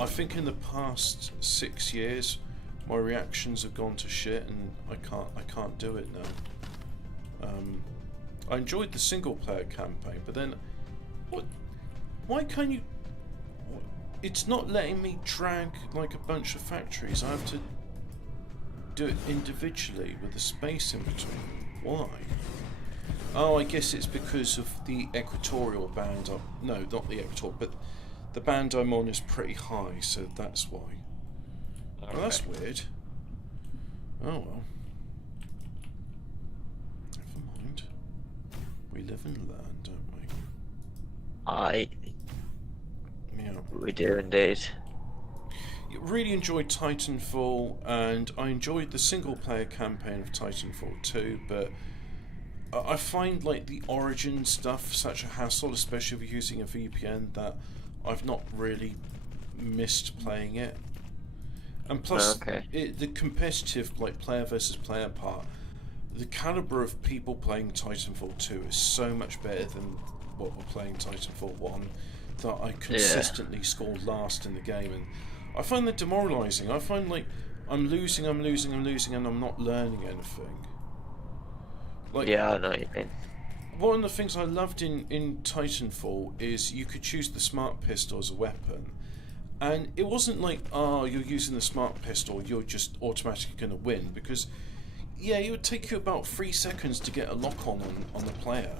I think in the past 6 years, my reactions have gone to shit, and I can't do it now. I enjoyed the single player campaign, but then, why can't you? It's not letting me drag like a bunch of factories. I have to do it individually with a space in between. Why? Oh, I guess it's because of the equatorial band. No, not the equatorial, but the band I'm on is pretty high, so that's why. Okay. Well, that's weird. Oh well. Never mind. We live and learn, don't we? Yeah. We do indeed. Really enjoyed Titanfall, and I enjoyed the single player campaign of Titanfall 2, but I find like the origin stuff such a hassle, especially if you're using a VPN, that I've not really missed playing it. And plus, the competitive, like player versus player part, the caliber of people playing Titanfall 2 is so much better than what we're playing Titanfall 1, that I consistently score last in the game, and I find that demoralising. I find like I'm losing, and I'm not learning anything. Like, Yeah, I know what you mean. one of the things I loved in Titanfall is you could choose the smart pistol as a weapon, and it wasn't like, oh, you're using the smart pistol, you're just automatically going to win, because yeah, it would take you about 3 seconds to get a lock on the player,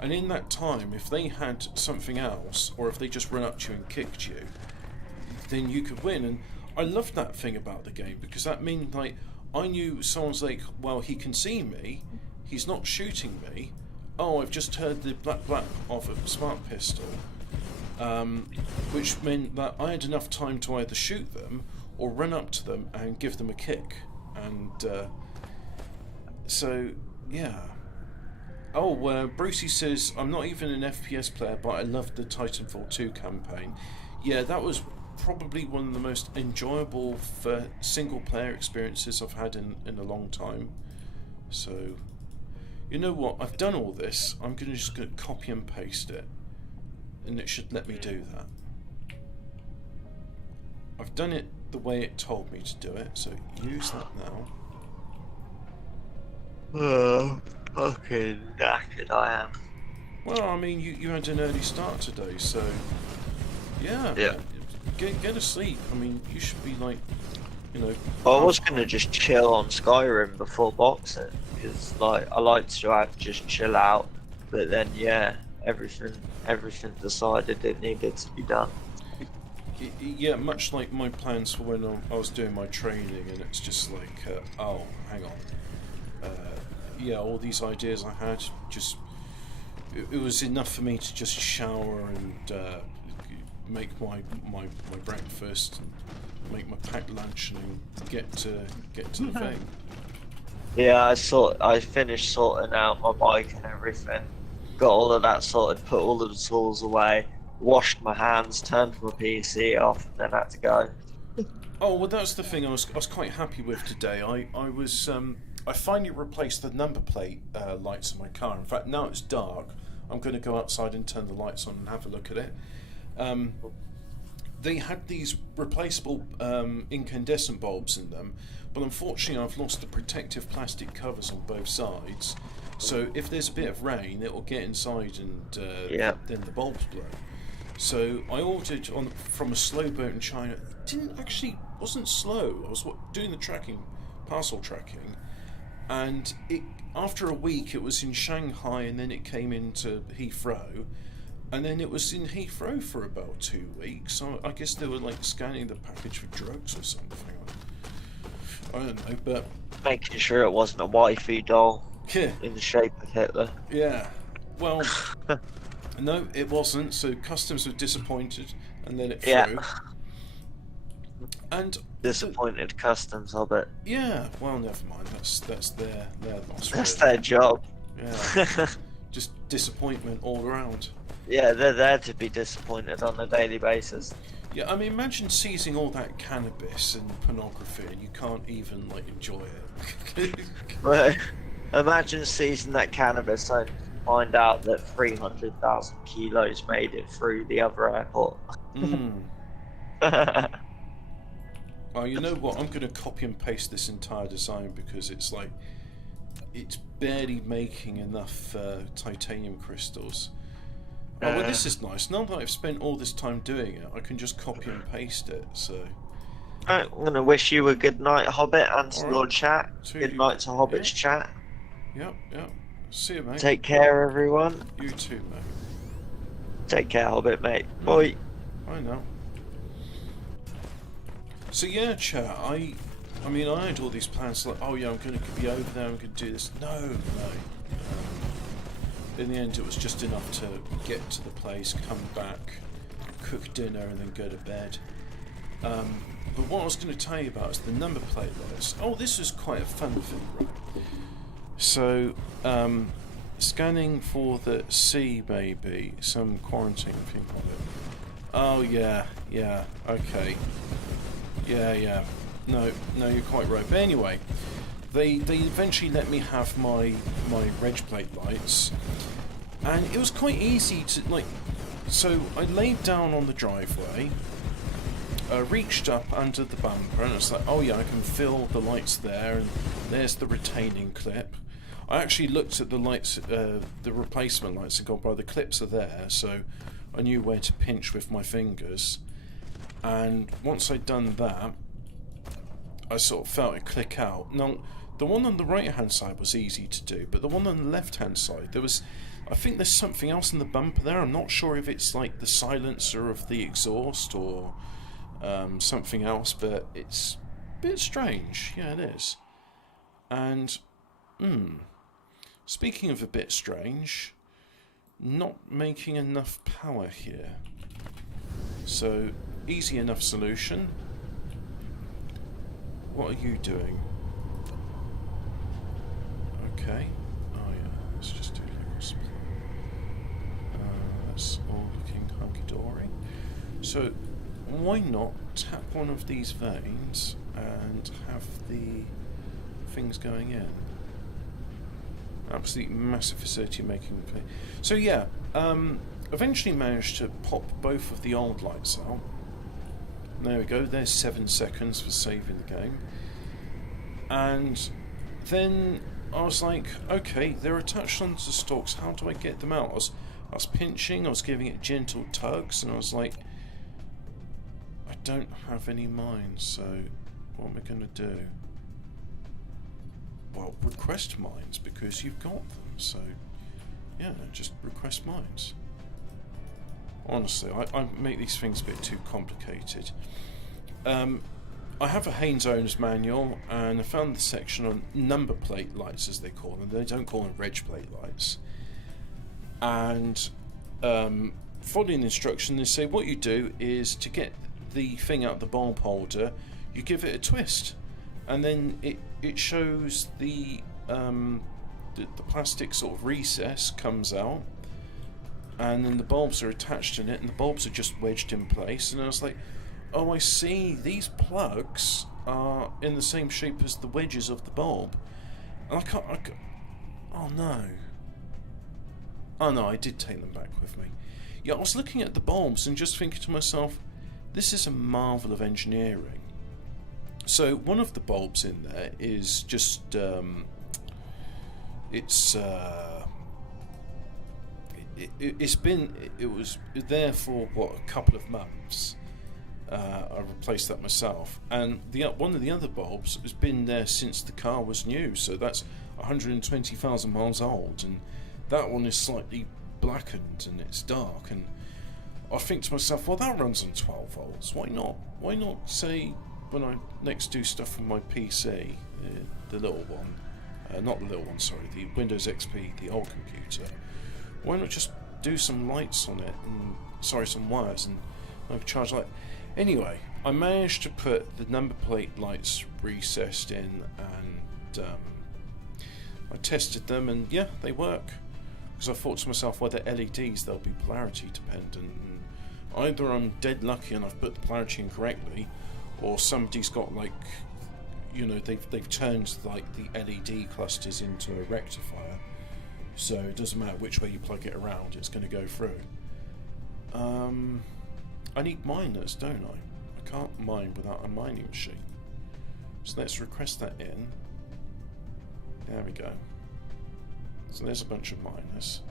and in that time, if they had something else, or if they just ran up to you and kicked you, then you could win. And I loved that thing about the game, because that meant like I knew someone's like, well, he can see me, he's not shooting me. Oh, I've just heard the black of a smart pistol, which meant that I had enough time to either shoot them or run up to them and give them a kick. And so yeah. Oh, Brucey says, I'm not even an FPS player, but I loved the Titanfall 2 campaign. Yeah, that was probably one of the most enjoyable single player experiences I've had in a long time. So, you know what? I've done all this. I'm just going to copy and paste it, and it should let me do that. I've done it the way it told me to do it, so use that now. Fucking knackered I am. Well, I mean, you had an early start today, so yeah. Get a sleep. I mean, you should be like, you know. I was gonna just chill on Skyrim before boxing, because like I like to just chill out, but then yeah, everything decided it needed to be done. Yeah, much like my plans for when I was doing my training, and it's just like, oh, hang on. Yeah, all these ideas I had, just it was enough for me to just shower and make my breakfast, and make my packed lunch, and get to the thing. Yeah, I finished sorting out my bike and everything, got all of that sorted, put all of the tools away, washed my hands, turned my PC off, and then had to go. Oh well, that's the thing I was quite happy with today. I finally replaced the number plate lights in my car. In fact, now it's dark, I'm going to go outside and turn the lights on and have a look at it. They had these replaceable incandescent bulbs in them, but unfortunately I've lost the protective plastic covers on both sides. So if there's a bit of rain, it will get inside, and then the bulbs blow. So I ordered from a slow boat in China. It wasn't slow. I was doing the parcel tracking. And after a week, it was in Shanghai, and then it came into Heathrow, and then it was in Heathrow for about 2 weeks. So I guess they were like scanning the package for drugs or something. I don't know, but Making sure it wasn't a waifu doll yeah, in the shape of Hitler. yeah. Well, no, it wasn't. So customs were disappointed and let it Yeah. through. And Disappointed customs, I bet. yeah, well, never mind. That's their loss. That's Really. their job. Yeah, just disappointment all around. Yeah, they're there to be disappointed on a daily basis. Yeah, I mean, imagine seizing all that cannabis and pornography, and you can't even like enjoy it. Well, imagine seizing that cannabis and find out that 300,000 kilos made it through the other airport. Oh, you know what? I'm going to copy and paste this entire design because it's like it's barely making enough titanium crystals. Oh, well, this is nice. Now that I've spent all this time doing it, I can just copy and paste it. So, I'm going to wish you a good night, Hobbit, and to Lord Chat. Good night to Hobbit's chat. Yep. See you, mate. Take care, everyone. You too, mate. Take care, Hobbit, mate. Bye. I know. So yeah, chat. I mean, I had all these plans like, oh yeah, I'm going to be over there. I'm going to do this. No. In the end, it was just enough to get to the place, come back, cook dinner, and then go to bed. But what I was going to tell you about is the number plate lights. Oh, this was quite a fun thing, right? So, scanning for the C, maybe some quarantine thing on it. Oh yeah, okay. Yeah. No, you're quite right. But anyway, they eventually let me have my reg plate lights, and it was quite easy to like. So I laid down on the driveway, reached up under the bumper, and it's like, oh yeah, I can feel the lights there, and there's the retaining clip. I actually looked at the lights, the replacement lights, and gone, by the clips are there, so I knew where to pinch with my fingers. And once I'd done that, I sort of felt it click out. Now, the one on the right-hand side was easy to do, but the one on the left-hand side, I think there's something else in the bumper there. I'm not sure if it's like the silencer of the exhaust or something else, but it's a bit strange. Yeah, it is. And, speaking of a bit strange, not making enough power here. So, easy enough solution. What are you doing? Okay. Oh yeah, let's just do liquid supply. That's all looking hunky-dory. So, why not tap one of these veins and have the things going in? Absolutely massive facility making clear. So yeah, eventually managed to pop both of the old lights out. There we go, there's 7 seconds for saving the game. And then I was like, okay, they're attached onto the stalks, how do I get them out? I was pinching, I was giving it gentle tugs, and I was like, I don't have any mines, so what am I going to do? Well, request mines, because you've got them, so yeah, just request mines. Honestly, I make these things a bit too complicated. I have a Haynes owner's manual, and I found the section on number plate lights, as they call them. They don't call them reg plate lights. And following the instruction, they say what you do is to get the thing out of the bulb holder, you give it a twist, and then it shows the plastic sort of recess comes out, and then the bulbs are attached in it, and the bulbs are just wedged in place. And I was like, oh, I see, these plugs are in the same shape as the wedges of the bulb. And I can't oh no, I did take them back with me. Yeah, I was looking at the bulbs and just thinking to myself, this is a marvel of engineering. So one of the bulbs in there is just it was there for what, a couple of months. I replaced that myself, and one of the other bulbs has been there since the car was new, so that's 120,000 miles old, and that one is slightly blackened and it's dark, and I think to myself, well, that runs on 12 volts. Why not say when I next do stuff from my PC, the little one, not the little one, sorry, the Windows XP, the old computer, why not just do some lights on it, and some wires, and I could charge light. Anyway, I managed to put the number plate lights recessed in, and I tested them, and yeah, they work. Because I thought to myself, well, they're LEDs, they'll be polarity dependent, and either I'm dead lucky and I've put the polarity in correctly, or somebody's got, like, you know, they've turned like the LED clusters into a rectifier, so it doesn't matter which way you plug it around, it's going to go through. I need miners, don't I? I can't mine without a mining machine. So let's request that in. There we go. So there's a bunch of miners.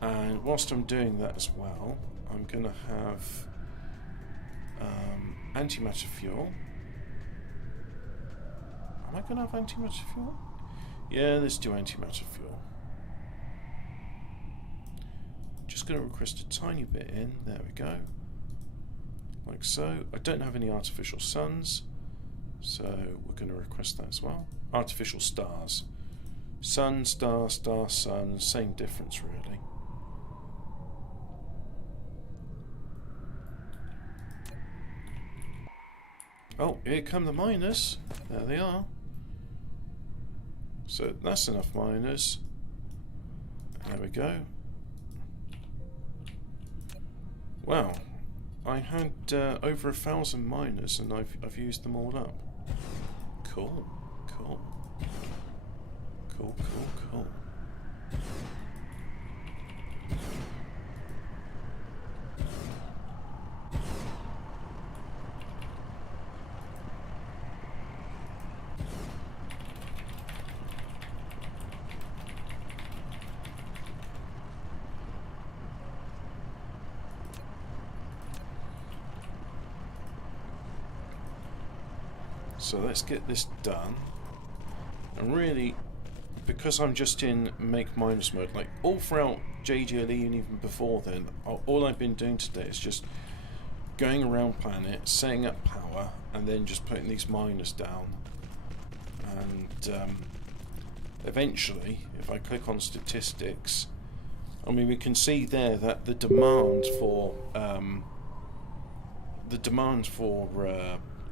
And whilst I'm doing that as well, I'm going to have antimatter fuel. Am I going to have antimatter fuel? Yeah, let's do antimatter fuel. Just going to request a tiny bit in. There we go. Like so. I don't have any artificial suns, so we're going to request that as well. Artificial stars. Sun, star, star, sun, same difference really. Oh, here come the miners. There they are. So that's enough miners. There we go. Wow, I had over 1,000 miners, and I've used them all up. Cool, cool, cool, cool, cool. So let's get this done. And really, because I'm just in make minus mode, like all throughout JDLE and even before then, all I've been doing today is just going around planet, setting up power, and then just putting these miners down. And eventually, if I click on statistics, I mean, we can see there that the demand for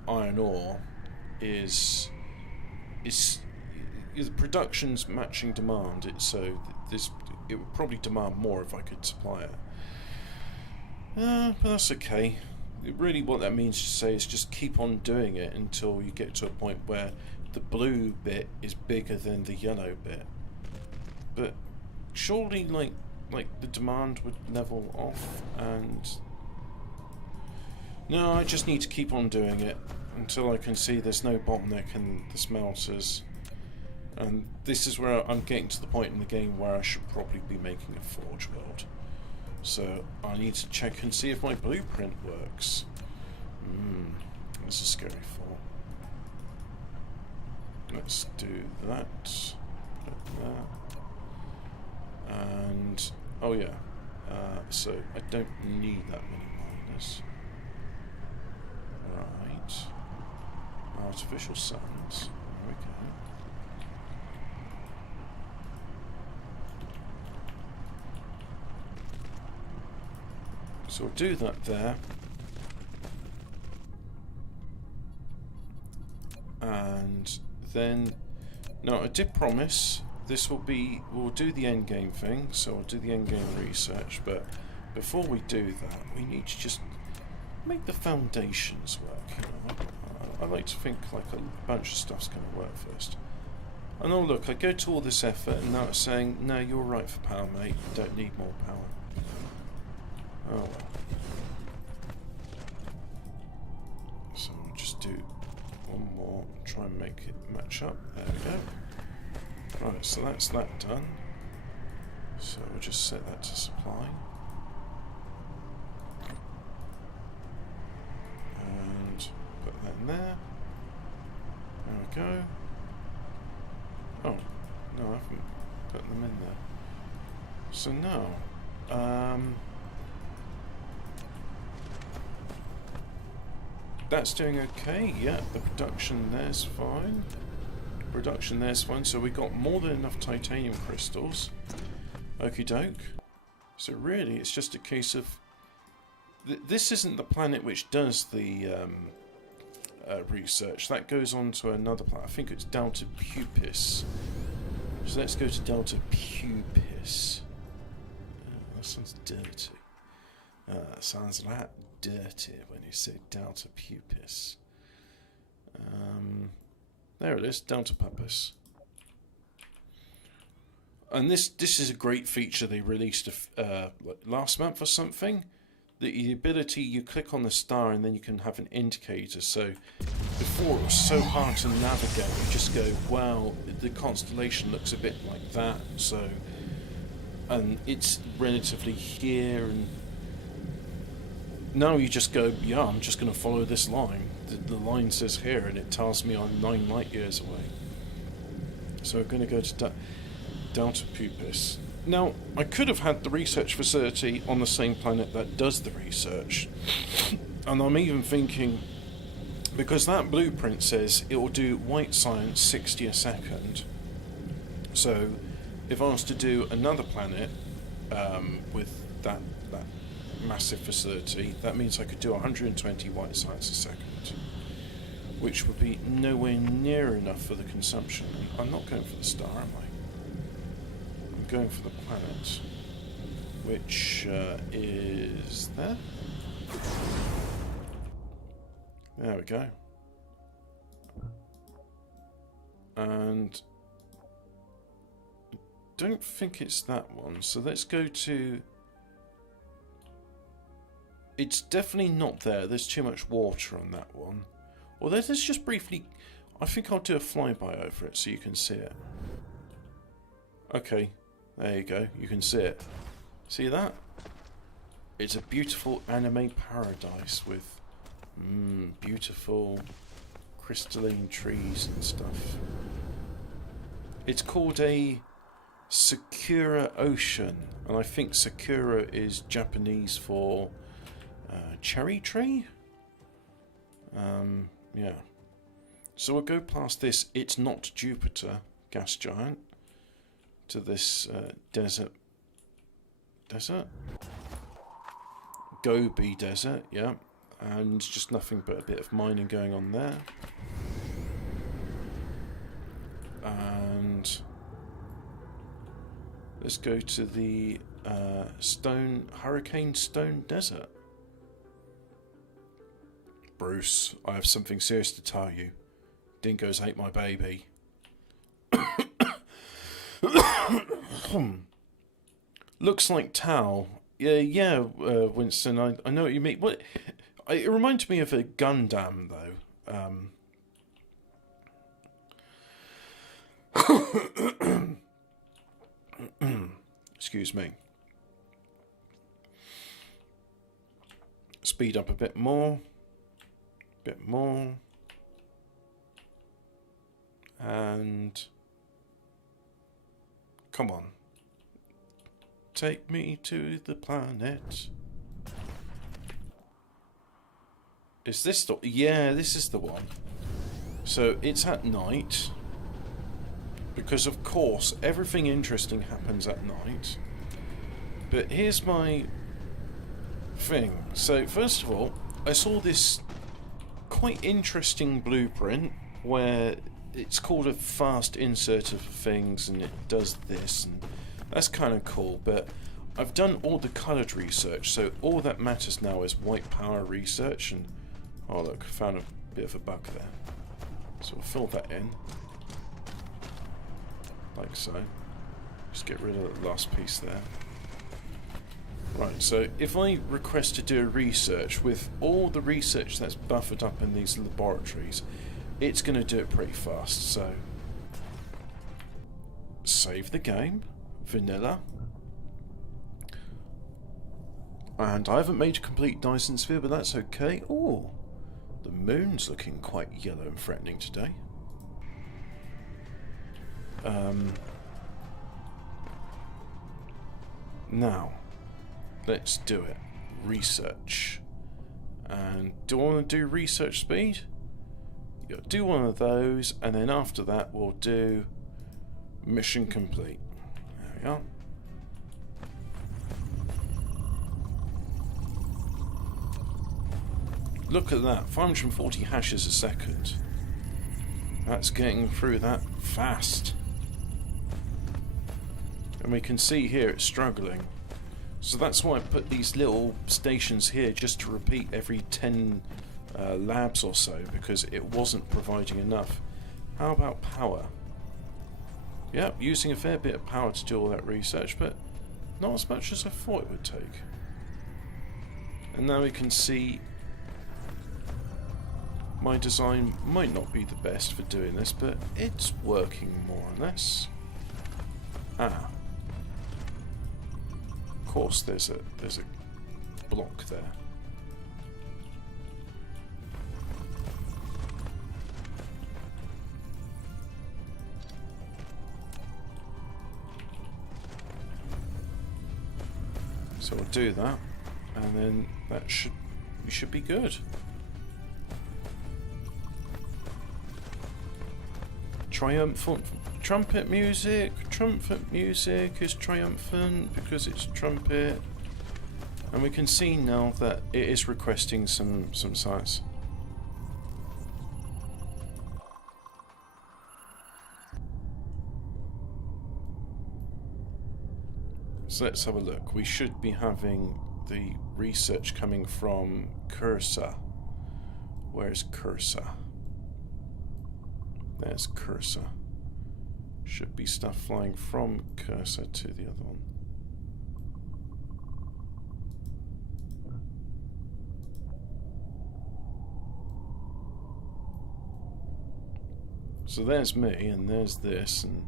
iron ore is production's matching demand. So it would probably demand more if I could supply it. But that's okay. Really, what that means to say is just keep on doing it until you get to a point where the blue bit is bigger than the yellow bit. But surely, like the demand would level off, and no, I just need to keep on doing it until I can see there's no bottleneck in the smelters. And this is where I'm getting to the point in the game where I should probably be making a forge world. So I need to check and see if my blueprint works. This is scary thought. Let's do that. And oh yeah, so I don't need that many miners. Right. Artificial suns. There we go. So we'll do that there. And then, no, I did promise this will be, we'll do the endgame thing, so we'll do the endgame research, but before we do that, we need to just make the foundations work, you know. I like to think like a bunch of stuff's going to work first. And oh look, I go to all this effort and now it's saying, no, you're right for power, mate, you don't need more power. Oh well. So we'll just do one more, try and make it match up. There we go. Right, so that's that done. So we'll just set that to supply. And put that in there. There we go. Oh, no, I haven't put them in there. So now, that's doing okay. Yeah, the production there's fine. Production there's fine. So we got more than enough titanium crystals. Okie doke. So really, it's just a case of... this isn't the planet which does the research. That goes on to another planet. I think it's Delta Pupis. So let's go to Delta Pupis. That sounds dirty. That sounds that dirty when you say Delta Pupis. There it is, Delta Pupus. And this is a great feature they released last month or something. The ability, you click on the star and then you can have an indicator. So before it was so hard to navigate, you just go, wow, the constellation looks a bit like that. So, and it's relatively here, and now you just go, yeah, I'm just going to follow this line. The line says here, and it tells me I'm 9 light years away. So we're going to go to Delta Pupis. Now, I could have had the research facility on the same planet that does the research. And I'm even thinking, because that blueprint says it will do white science 60 a second. So, if I was to do another planet with that massive facility, that means I could do 120 white science a second, which would be nowhere near enough for the consumption. And I'm not going for the star, am I? Going for the planet, which is there. There we go. And I don't think it's that one, so let's go to... It's definitely not there. There's too much water on that one. Well, let's just briefly... I think I'll do a flyby over it so you can see it. Okay. There you go, you can see it. See that? It's a beautiful anime paradise with beautiful crystalline trees and stuff. It's called a Sakura Ocean, and I think Sakura is Japanese for cherry tree? Yeah. So we'll go past this. It's not Jupiter gas giant. To this desert, Gobi Desert, yeah, and just nothing but a bit of mining going on there. And let's go to the Hurricane Stone Desert. Bruce, I have something serious to tell you. Dingoes ate my baby. Looks like Tau. Yeah, Winston, I know what you mean. What? It reminds me of a Gundam, though. Excuse me. Speed up a bit more. And... come on. Take me to the planet. Is this the... yeah, this is the one. So it's at night. Because of course, everything interesting happens at night. But here's my thing. So first of all, I saw this quite interesting blueprint where it's called a fast insert of things, and it does this, and that's kind of cool. But I've done all the coloured research, so all that matters now is white power research. And oh look, I found a bit of a bug there, so we'll fill that in like so. Just get rid of the last piece there. Right, so if I request to do a research with all the research that's buffered up in these laboratories, it's going to do it pretty fast. So save the game, vanilla, and I haven't made a complete Dyson Sphere, but that's okay. Oh, the moon's looking quite yellow and threatening today. Now let's do it. Research, And do I want to do research speed? Yeah, do one of those, and then after that we'll do mission complete. There we are. Look at that, 540 hashes a second. That's getting through that fast. And we can see here it's struggling. So that's why I put these little stations here, just to repeat every 10 labs or so, because it wasn't providing enough. How about power? Yep, using a fair bit of power to do all that research, but not as much as I thought it would take. And now we can see my design might not be the best for doing this, but it's working more or less. Ah. Of course there's a block there. So we'll do that, and then we should be good. Triumphant trumpet music. Triumphant music is triumphant because it's trumpet, and we can see now that it is requesting some sites. So let's have a look. We should be having the research coming from Cursor. Where's Cursor? There's Cursor. Should be stuff flying from Cursor to the other one. So there's me, and there's this, and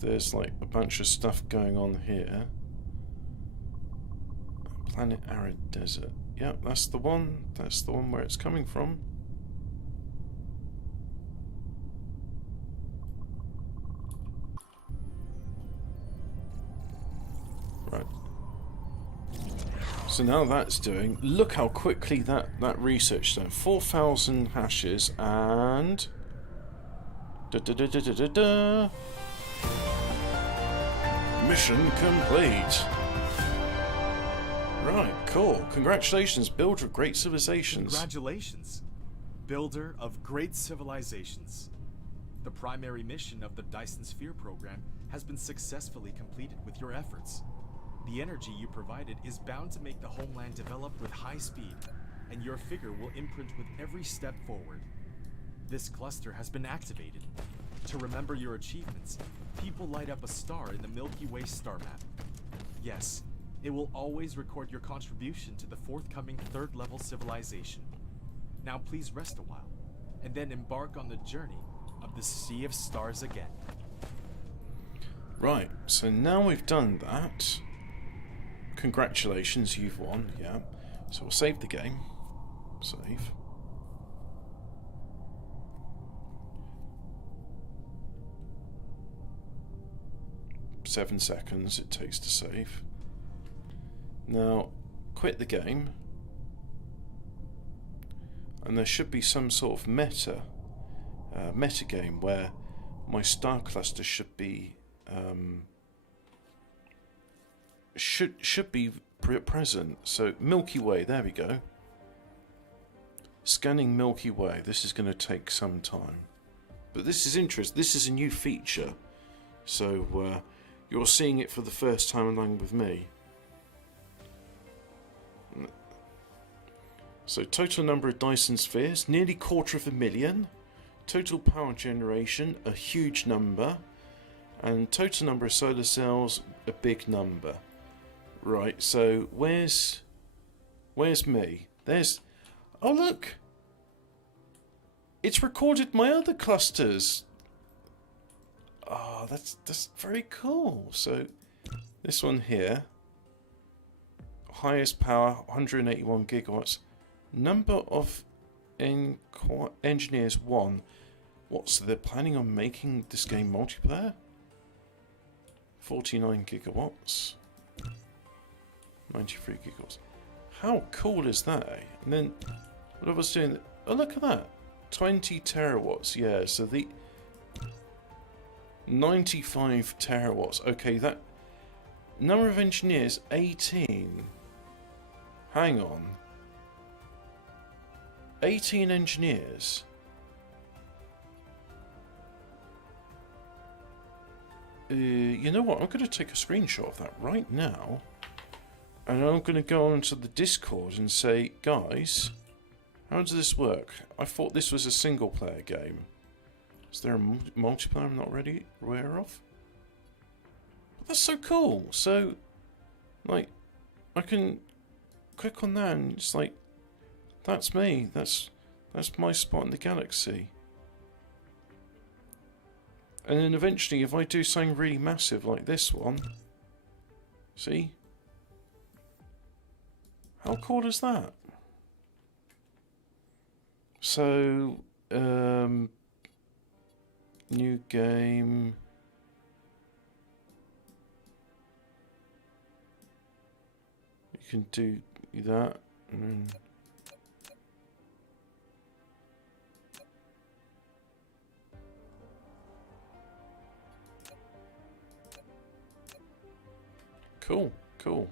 there's like a bunch of stuff going on here. Planet Arid Desert. Yep, that's the one. That's the one where it's coming from. Right. So now that's doing. Look how quickly that research done. 4,000 hashes and. Mission complete. Right, cool. Congratulations, builder of great civilizations. Congratulations, builder of great civilizations. The primary mission of the Dyson Sphere program has been successfully completed with your efforts. The energy you provided is bound to make the homeland develop with high speed, and your figure will imprint with every step forward. This cluster has been activated. To remember your achievements, people light up a star in the Milky Way star map. Yes, it will always record your contribution to the forthcoming third-level civilization. Now please rest a while, and then embark on the journey of the Sea of Stars again. Right, so now we've done that. Congratulations, you've won, yeah. So we'll save the game. Save. Seven seconds it takes to save. Now, quit the game, and there should be some sort of meta game where my star cluster should be should be present. So Milky Way, there we go. Scanning Milky Way. This is going to take some time, but this is interesting. This is a new feature, so you're seeing it for the first time along with me. So total number of Dyson spheres, nearly 250,000. Total power generation, a huge number. And total number of solar cells, a big number. Right, so where's me? There's... Oh look! It's recorded my other clusters. Oh, that's very cool. So this one here, highest power, 181 gigawatts. Number of engineers 1. What, so they're planning on making this game multiplayer? 49 gigawatts. 93 gigawatts. How cool is that, eh? And then, what I was doing... Oh, look at that. 20 terawatts, yeah, so the... 95 terawatts. Okay, that... Number of engineers, 18. Hang on. 18 engineers. You know what? I'm going to take a screenshot of that right now. And I'm going to go onto the Discord and say, guys, how does this work? I thought this was a single player game. Is there a multiplayer I'm not already aware of? But that's so cool. So, like, I can click on that and it's like, that's me. That's my spot in the galaxy. And then eventually, if I do something really massive like this one, see? How cool is that? So, new game. You can do that. Cool, cool.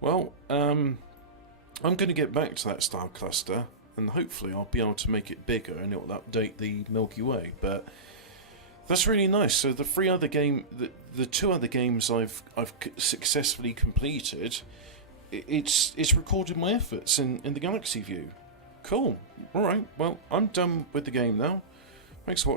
Well, I'm going to get back to that star cluster, and hopefully I'll be able to make it bigger, and it'll update the Milky Way. But that's really nice. So the the two other games I've successfully completed, it's recorded my efforts in the Galaxy View. Cool. All right. Well, I'm done with the game now. Thanks for watching.